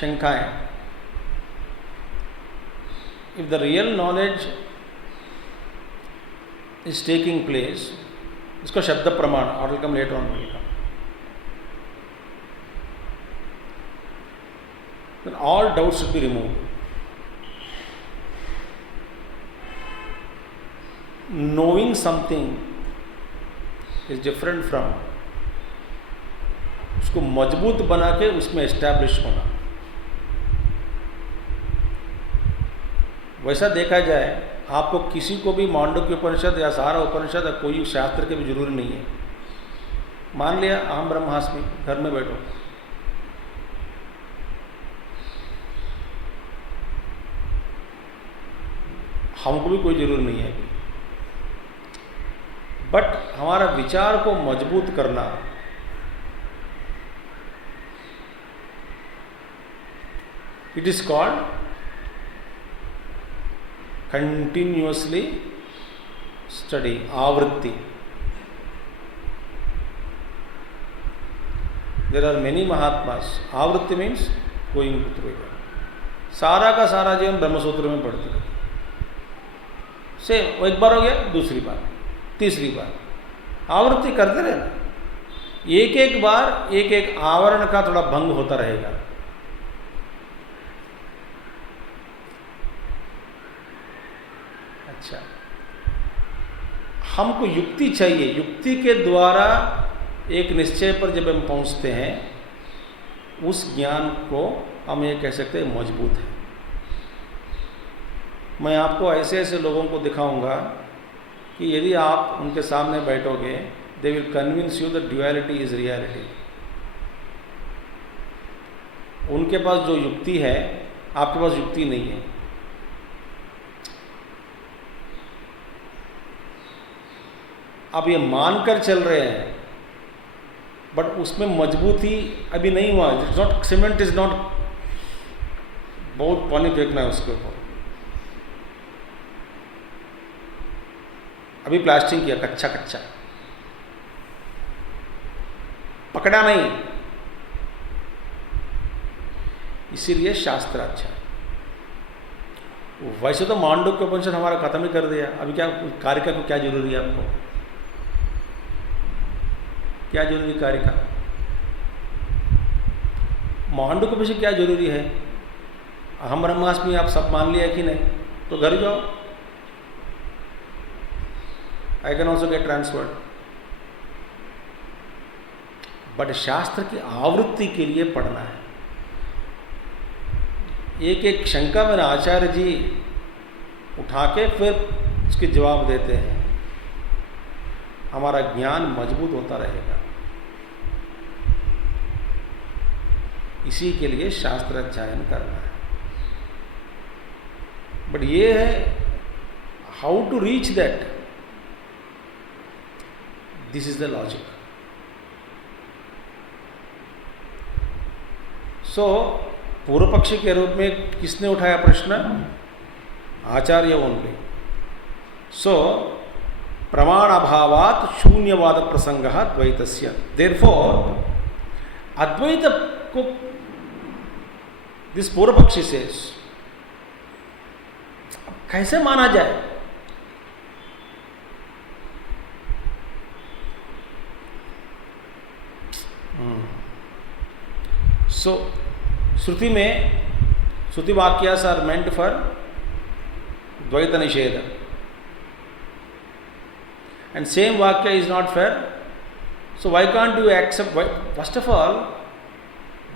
शंकाएं. If the real knowledge is taking place, इसको शब्द प्रमाण, और will come later on, will come. Then all doubts should be removed. Knowing something is different from उसको मजबूत बना के उसमें एस्टैब्लिश होना. वैसा देखा जाए, आपको किसी को भी मांडुक्य उपनिषद या सारा उपनिषद या कोई शास्त्र के भी जरूरी नहीं है. मान लिया अहम ब्रह्मास्मि, घर में बैठो, हमको भी कोई जरूरी नहीं है. बट हमारा विचार को मजबूत करना, it is called continuously study, आवृत्ति. There are many Mahatmas. आवृत्ति means going through it. सारा का सारा जीवन ब्रह्मसूत्र में पढ़ते हैं. से एक बार हो गया, दूसरी बार, तीसरी बार, आवृत्ति करते रहना. एक एक बार एक एक आवरण का थोड़ा भंग होता रहेगा. अच्छा, हमको युक्ति चाहिए. युक्ति के द्वारा एक निश्चय पर जब हम पहुंचते हैं, उस ज्ञान को हम ये कह सकते हैं मजबूत है। मैं आपको ऐसे ऐसे लोगों को दिखाऊंगा कि यदि आप उनके सामने बैठोगे, they will convince you that duality is reality. उनके पास जो युक्ति है, आपके पास युक्ति नहीं है। आप ये मानकर चल रहे हैं, बट उसमें मजबूती अभी नहीं हुआ। It's not, cement is not, बहुत पानी फेंकना है उसके ऊपर। अभी प्लास्टिंग किया, कच्चा कच्चा, पकड़ा नहीं। इसीलिए शास्त्र अच्छा। वैसे तो मांडुक्य उपनिषद हमारा खत्म ही कर दिया, अभी क्या कारिका को क्या जरूरी है आपको? क्या जरूरी कारिका? मांडुक्य उपनिषद क्या जरूरी है? हम ब्रह्मास्मि आप सब मान लिया कि नहीं? तो घर जाओ, I can also get transferred. But शास्त्र की आवृत्ति के लिए पढ़ना है। एक एक शंका मेरे आचार्य जी उठा के फिर उसके जवाब देते हैं। हमारा ज्ञान मजबूत होता रहेगा। इसी के लिए शास्त्र अध्ययन करना है। बट ये है how to reach that, this is the logic. So पूर्व पक्षी के रूप में किसने उठाया प्रश्न? आचार्य ओनली। सो प्रमाण अभावात शून्यवाद प्रसंग द्वैतस्य। देयरफॉर अद्वैत को दिस पूर्व पक्षी से कैसे माना जाए? सो श्रुति में श्रुति वाक्यास आर मेंट फॉर द्वैत निषेध, and same vakya is not fair. So why can't you accept? First of all,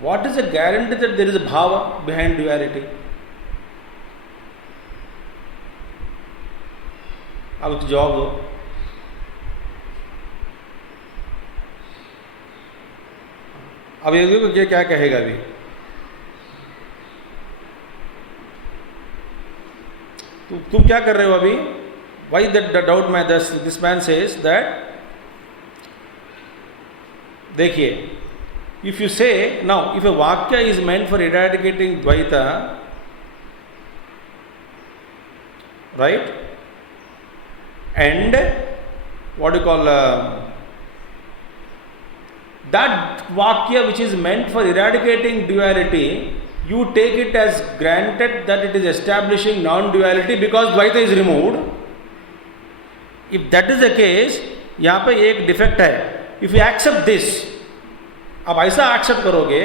what is the guarantee that there is a bhava behind duality? अब तो जवाब दो। अब ये देखो कि क्या कहेगा अभी। तुम क्या कर रहे हो अभी? Why that the doubt my this man says that, देखिए, if you say now if a vakya is meant for eradicating dvaita, right, and what do you call that vakya which is meant for eradicating duality, you take it as granted that it is establishing non-duality because dvaita is removed. If that is the case, यहाँ पे एक defect है। If you accept this, अब ऐसा accept करोगे,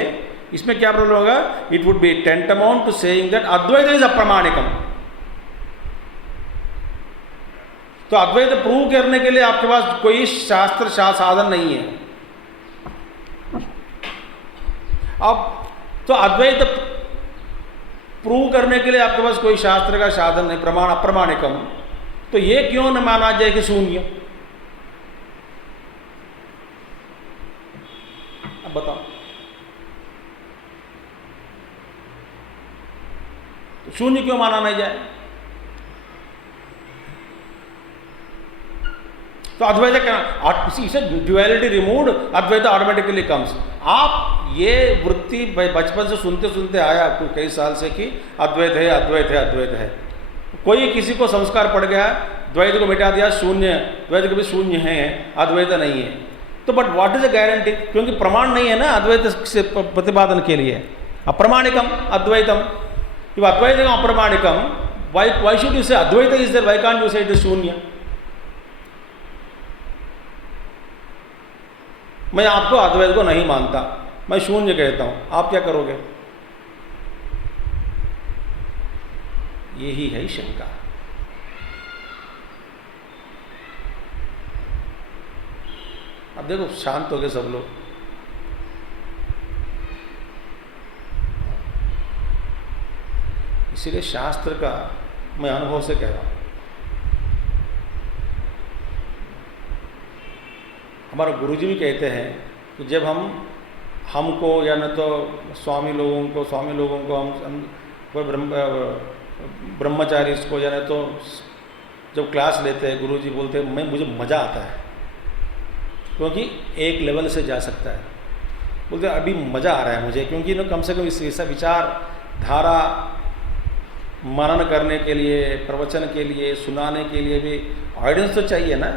इसमें क्या problem होगा? It would be tantamount to saying that Advaita is अप्रमाणिकम। तो अद्वैत प्रूव करने के लिए आपके पास कोई शास्त्र साधन नहीं है। अब तो अद्वैत प्रूव करने के लिए आपके पास कोई शास्त्र का साधन नहीं, प्रमाण अप्रमाणिकम, तो ये क्यों न माना जाए कि शून्य? अब बताओ, तो शून्य क्यों माना नहीं जाए? तो अद्वैत क्या, ड्यूअलिटी रिमूव्ड, अद्वैत ऑटोमेटिकली कम्स। आप ये वृत्ति बचपन से सुनते सुनते आया आपको कई साल से कि अद्वैत है, अद्वैत है, अद्वैत है। कोई किसी को संस्कार पड़ गया, द्वैत को मिटा दिया, शून्य, द्वैत कभी शून्य है, अद्वैत नहीं है। तो but what is the guarantee? क्योंकि प्रमाण नहीं है ना अद्वैत से प्रतिपादन के लिए। Apramanikam advaitam, if advaitam apramanikam, why should you say advaita is there, why can't you say it is shunya? मैं आपको अद्वैत को नहीं मानता, मैं शून्य कहता हूं, आप क्या करोगे? यही है शंका। अब देखो शांत हो गए सब लोग। इसीलिए शास्त्र का मैं अनुभव से कह रहा हूँ। हमारे गुरुजी भी कहते हैं कि जब हमको या न तो स्वामी लोगों को हम कोई ब्रह्मचारी को या न तो जब क्लास लेते हैं गुरुजी बोलते हैं मुझे मज़ा आता है क्योंकि एक लेवल से जा सकता है। बोलते अभी मज़ा आ रहा है मुझे क्योंकि ना कम से कम ऐसा विचार धारा मनन करने के लिए, प्रवचन के लिए, सुनाने के लिए भी ऑडियंस तो चाहिए ना।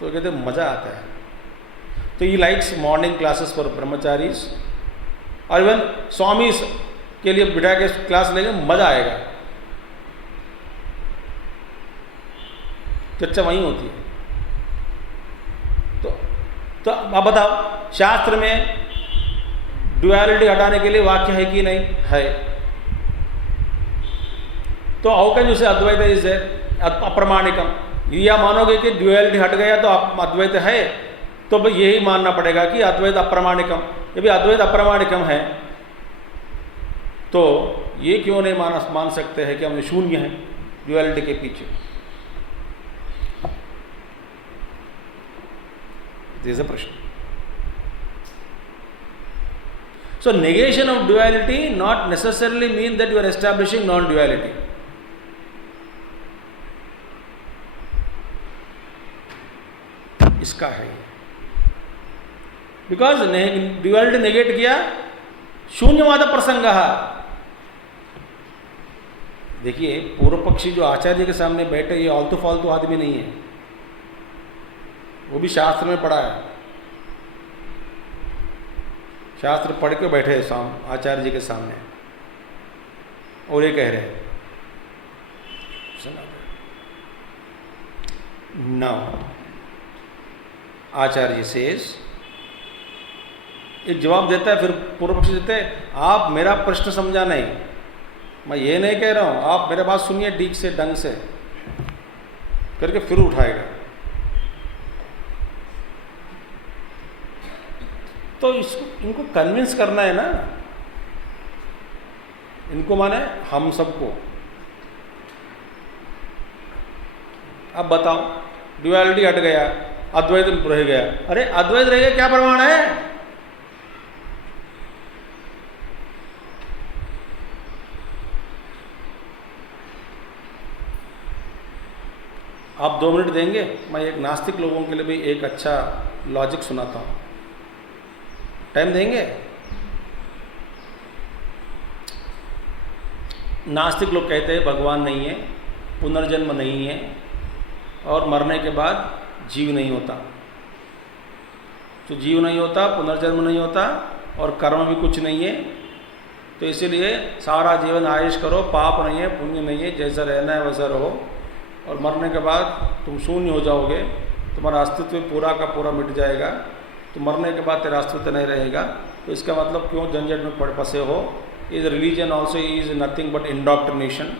तो कहते मज़ा आता है। तो he likes morning classes for brahmacharis और इवन स्वामीज के लिए बिठा के क्लास लेंगे, मज़ा आएगा। चर्चा वहीं होती है। तो अब बताओ, शास्त्र में ड्युअलिटी हटाने के लिए वाक्य है कि नहीं है? तो how can you say advaita is अप्रमाणिकम? या मानोगे कि ड्युअलिटी हट गया तो अद्वैत है, तो भाई यही मानना पड़ेगा कि अद्वैत अप्रमाणिकम। यदि अद्वैत अप्रमाणिकम है तो ये क्यों नहीं मान सकते हैं कि हम शून्य हैं ड्युअलिटी के पीछे? दिस इज अ प्रश्न। So negation of duality not necessarily mean that you are establishing non-duality. इसका है बिकॉज ड्युअलिटी नेगेट किया, शून्यवाद प्रसंग। देखिए पूर्व पक्षी जो आचार्य के सामने बैठे, ये आलतू फालतू आदमी नहीं है, वो भी शास्त्र में पढ़ा है। शास्त्र पढ़ के बैठे आचार्य जी के सामने और ये कह रहे हैं नाउ आचार्य सेज, एक जवाब देता है, फिर पूर्व पक्षी देते हैं आप मेरा प्रश्न समझा नहीं, मैं ये नहीं कह रहा हूं, आप मेरे बात सुनिए ठीक से ढंग से करके फिर उठाएगा। तो इनको कन्विंस करना है ना, इनको माने हम सबको। अब बताओ ड्युअलिटी हट गया, अद्वैत रह गया। अरे अद्वैत रह गया, क्या प्रमाण है? आप 2 मिनट देंगे, मैं एक नास्तिक लोगों के लिए भी एक अच्छा लॉजिक सुनाता हूं। टाइम देंगे? नास्तिक लोग कहते हैं भगवान नहीं है, पुनर्जन्म नहीं है और मरने के बाद जीव नहीं होता। तो जीव नहीं होता, पुनर्जन्म नहीं होता और कर्म भी कुछ नहीं है, तो इसीलिए सारा जीवन आयुष करो, पाप नहीं है, पुण्य नहीं है, जैसा रहना है वैसा रहो और मरने के बाद तुम शून्य हो जाओगे, तुम्हारा अस्तित्व पूरा का पूरा मिट जाएगा, तो मरने के बाद तेरा अस्तित्व नहीं रहेगा। तो इसका मतलब क्यों झंझट में फंसे हो? Is religion also is nothing but indoctrination,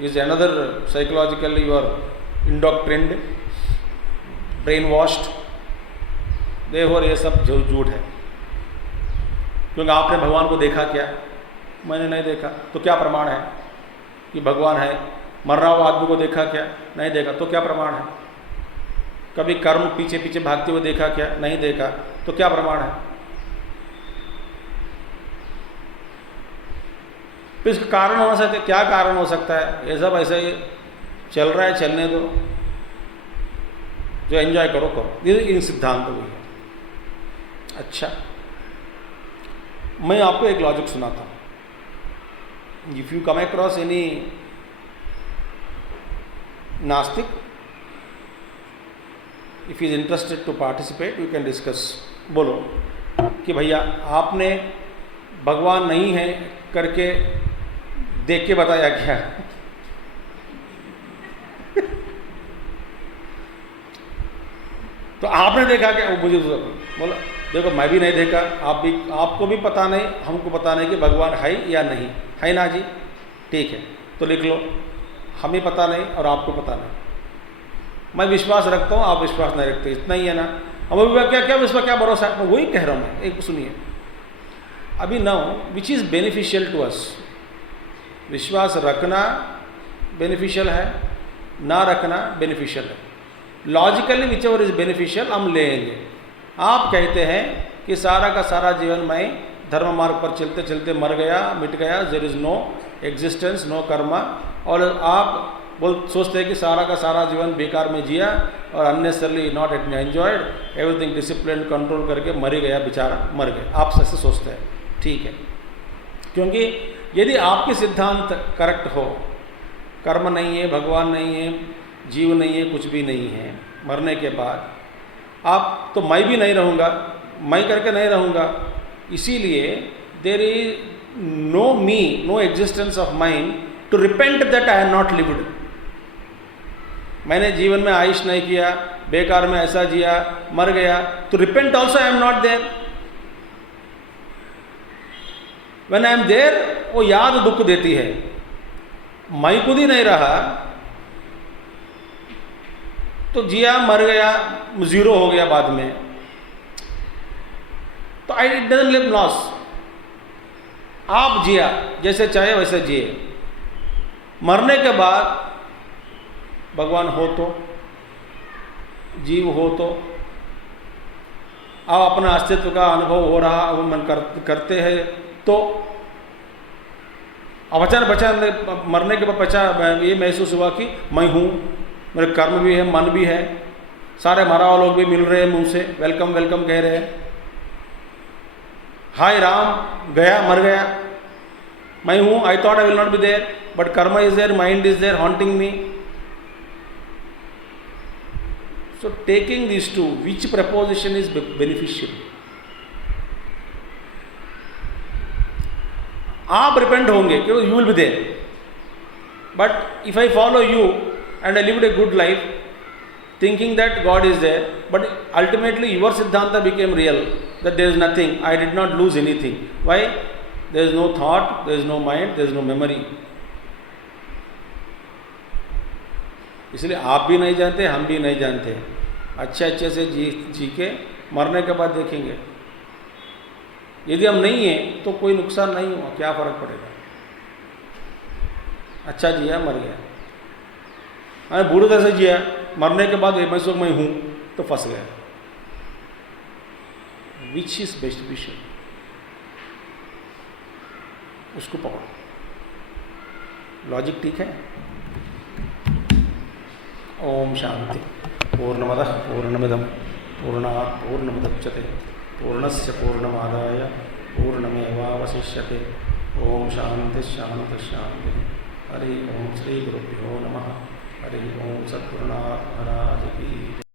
is another psychologically you are indoctrinated, brain washed. देखो ये सब झूठ है, क्योंकि आपने भगवान को देखा क्या? मैंने नहीं देखा। तो क्या प्रमाण है कि भगवान है? मर रहा हुआ आदमी को देखा क्या? नहीं देखा। तो क्या प्रमाण है? कभी कर्म पीछे पीछे भागते हुए देखा क्या? नहीं देखा। तो क्या प्रमाण है? तो इसका कारण हो सकता है, क्या कारण हो सकता है? ये सब ऐसे ही चल रहा है, चलने दो, जो एंजॉय करो करो, ये इन सिद्धांत हुई है। अच्छा, मैं आपको एक लॉजिक सुनाता हूं। If you come across any nastik, if is interested to participate, you can discuss. बोलो कि भैया आपने भगवान नहीं है करके देख के बताया क्या? तो आपने देखा क्या? वो मुझे बोला देखो मैं भी नहीं देखा, आपको भी पता नहीं, हमको पता नहीं कि भगवान है या नहीं है ना जी। ठीक है, तो लिख लो हमें पता नहीं और आपको पता नहीं। मैं विश्वास रखता हूँ, आप विश्वास नहीं रखते, इतना ही है ना। अब क्या क्या विश्वास, क्या भरोसा है? मैं वही कह रहा हूँ। मैं एक सुनिए, अभी now which is beneficial to us, विश्वास रखना बेनिफिशियल है, ना रखना बेनिफिशियल है। Logically whichever is beneficial हम लेंगे। आप कहते हैं कि सारा का सारा जीवन मैं धर्म मार्ग पर चलते चलते मर गया, मिट गया, there is no existence, no karma, और आप सोचते हैं कि सारा का सारा जीवन बेकार में जिया और unnecessarily not enjoyed, everything discipline control करके मर ही गया, बेचारा मर गया, आप ऐसे सोचते हैं। ठीक है, क्योंकि यदि आपके सिद्धांत करेक्ट हो, कर्म नहीं है, भगवान नहीं है, जीव नहीं है, कुछ भी नहीं है, मरने के बाद आप तो मैं भी नहीं रहूँगा, मैं करके नहीं रहूँगा, इसीलिए there is no me, no existence of mind to repent that I have not lived. मैंने जीवन में आयुष नहीं किया, बेकार में ऐसा जिया, मर गया, तो repent also I am not there. When I am there, वो याद दुख देती है, मैं खुद ही नहीं रहा, तो जिया, मर गया, जीरो हो गया बाद में, तो आई डजंट लिव लॉस। आप जिया, जैसे चाहे वैसे जिए, मरने के बाद भगवान हो तो, जीव हो तो, आप अपना अस्तित्व का अनुभव हो रहा, वो मन करते हैं तो अचानक मरने के बाद बचा ये महसूस हुआ कि मैं हूँ, मेरे कर्म भी है, मन भी है, सारे मरा हुआ लोग भी मिल रहे हैं, मुंह से वेलकम वेलकम कह रहे हैं, हाय राम, गया, मर गया, मैं हूँ, I thought I will not be there, but karma is there, mind is there haunting me. So taking these two, which proposition is beneficial? आप रिपेंट होंगे क्योंकि you will be there. But if I follow you and I lived a good life, thinking that God is there, but ultimately your Siddhanta became real, that there is nothing, I did not lose anything. Why? There is no thought, there is no mind, there is no memory. इसलिए आप भी नहीं जानते, हम भी नहीं जानते, अच्छे से जी के मरने के बाद देखेंगे। यदि हम नहीं हैं तो कोई नुकसान नहीं हुआ, क्या फर्क पड़ेगा, अच्छा जिया, मर गया। मैं बुरी तरह से जिया, मरने के बाद मैं हूँ तो फंस गया। विच इज बेस्ट विषय, उसको पकड़ो, लॉजिक ठीक है। ओम शांति। पूर्णमदः पूर्णमिदं पूर्णात् पूर्णमुदच्यते पूर्णस्य पूर्णमादाय पूर्णमेवावशिष्यते। ओम शांति शांति शांति। हरि ओम श्री गुरुभ्यो नमः। हरि ओम सद्गुरुनाथ महाराज की।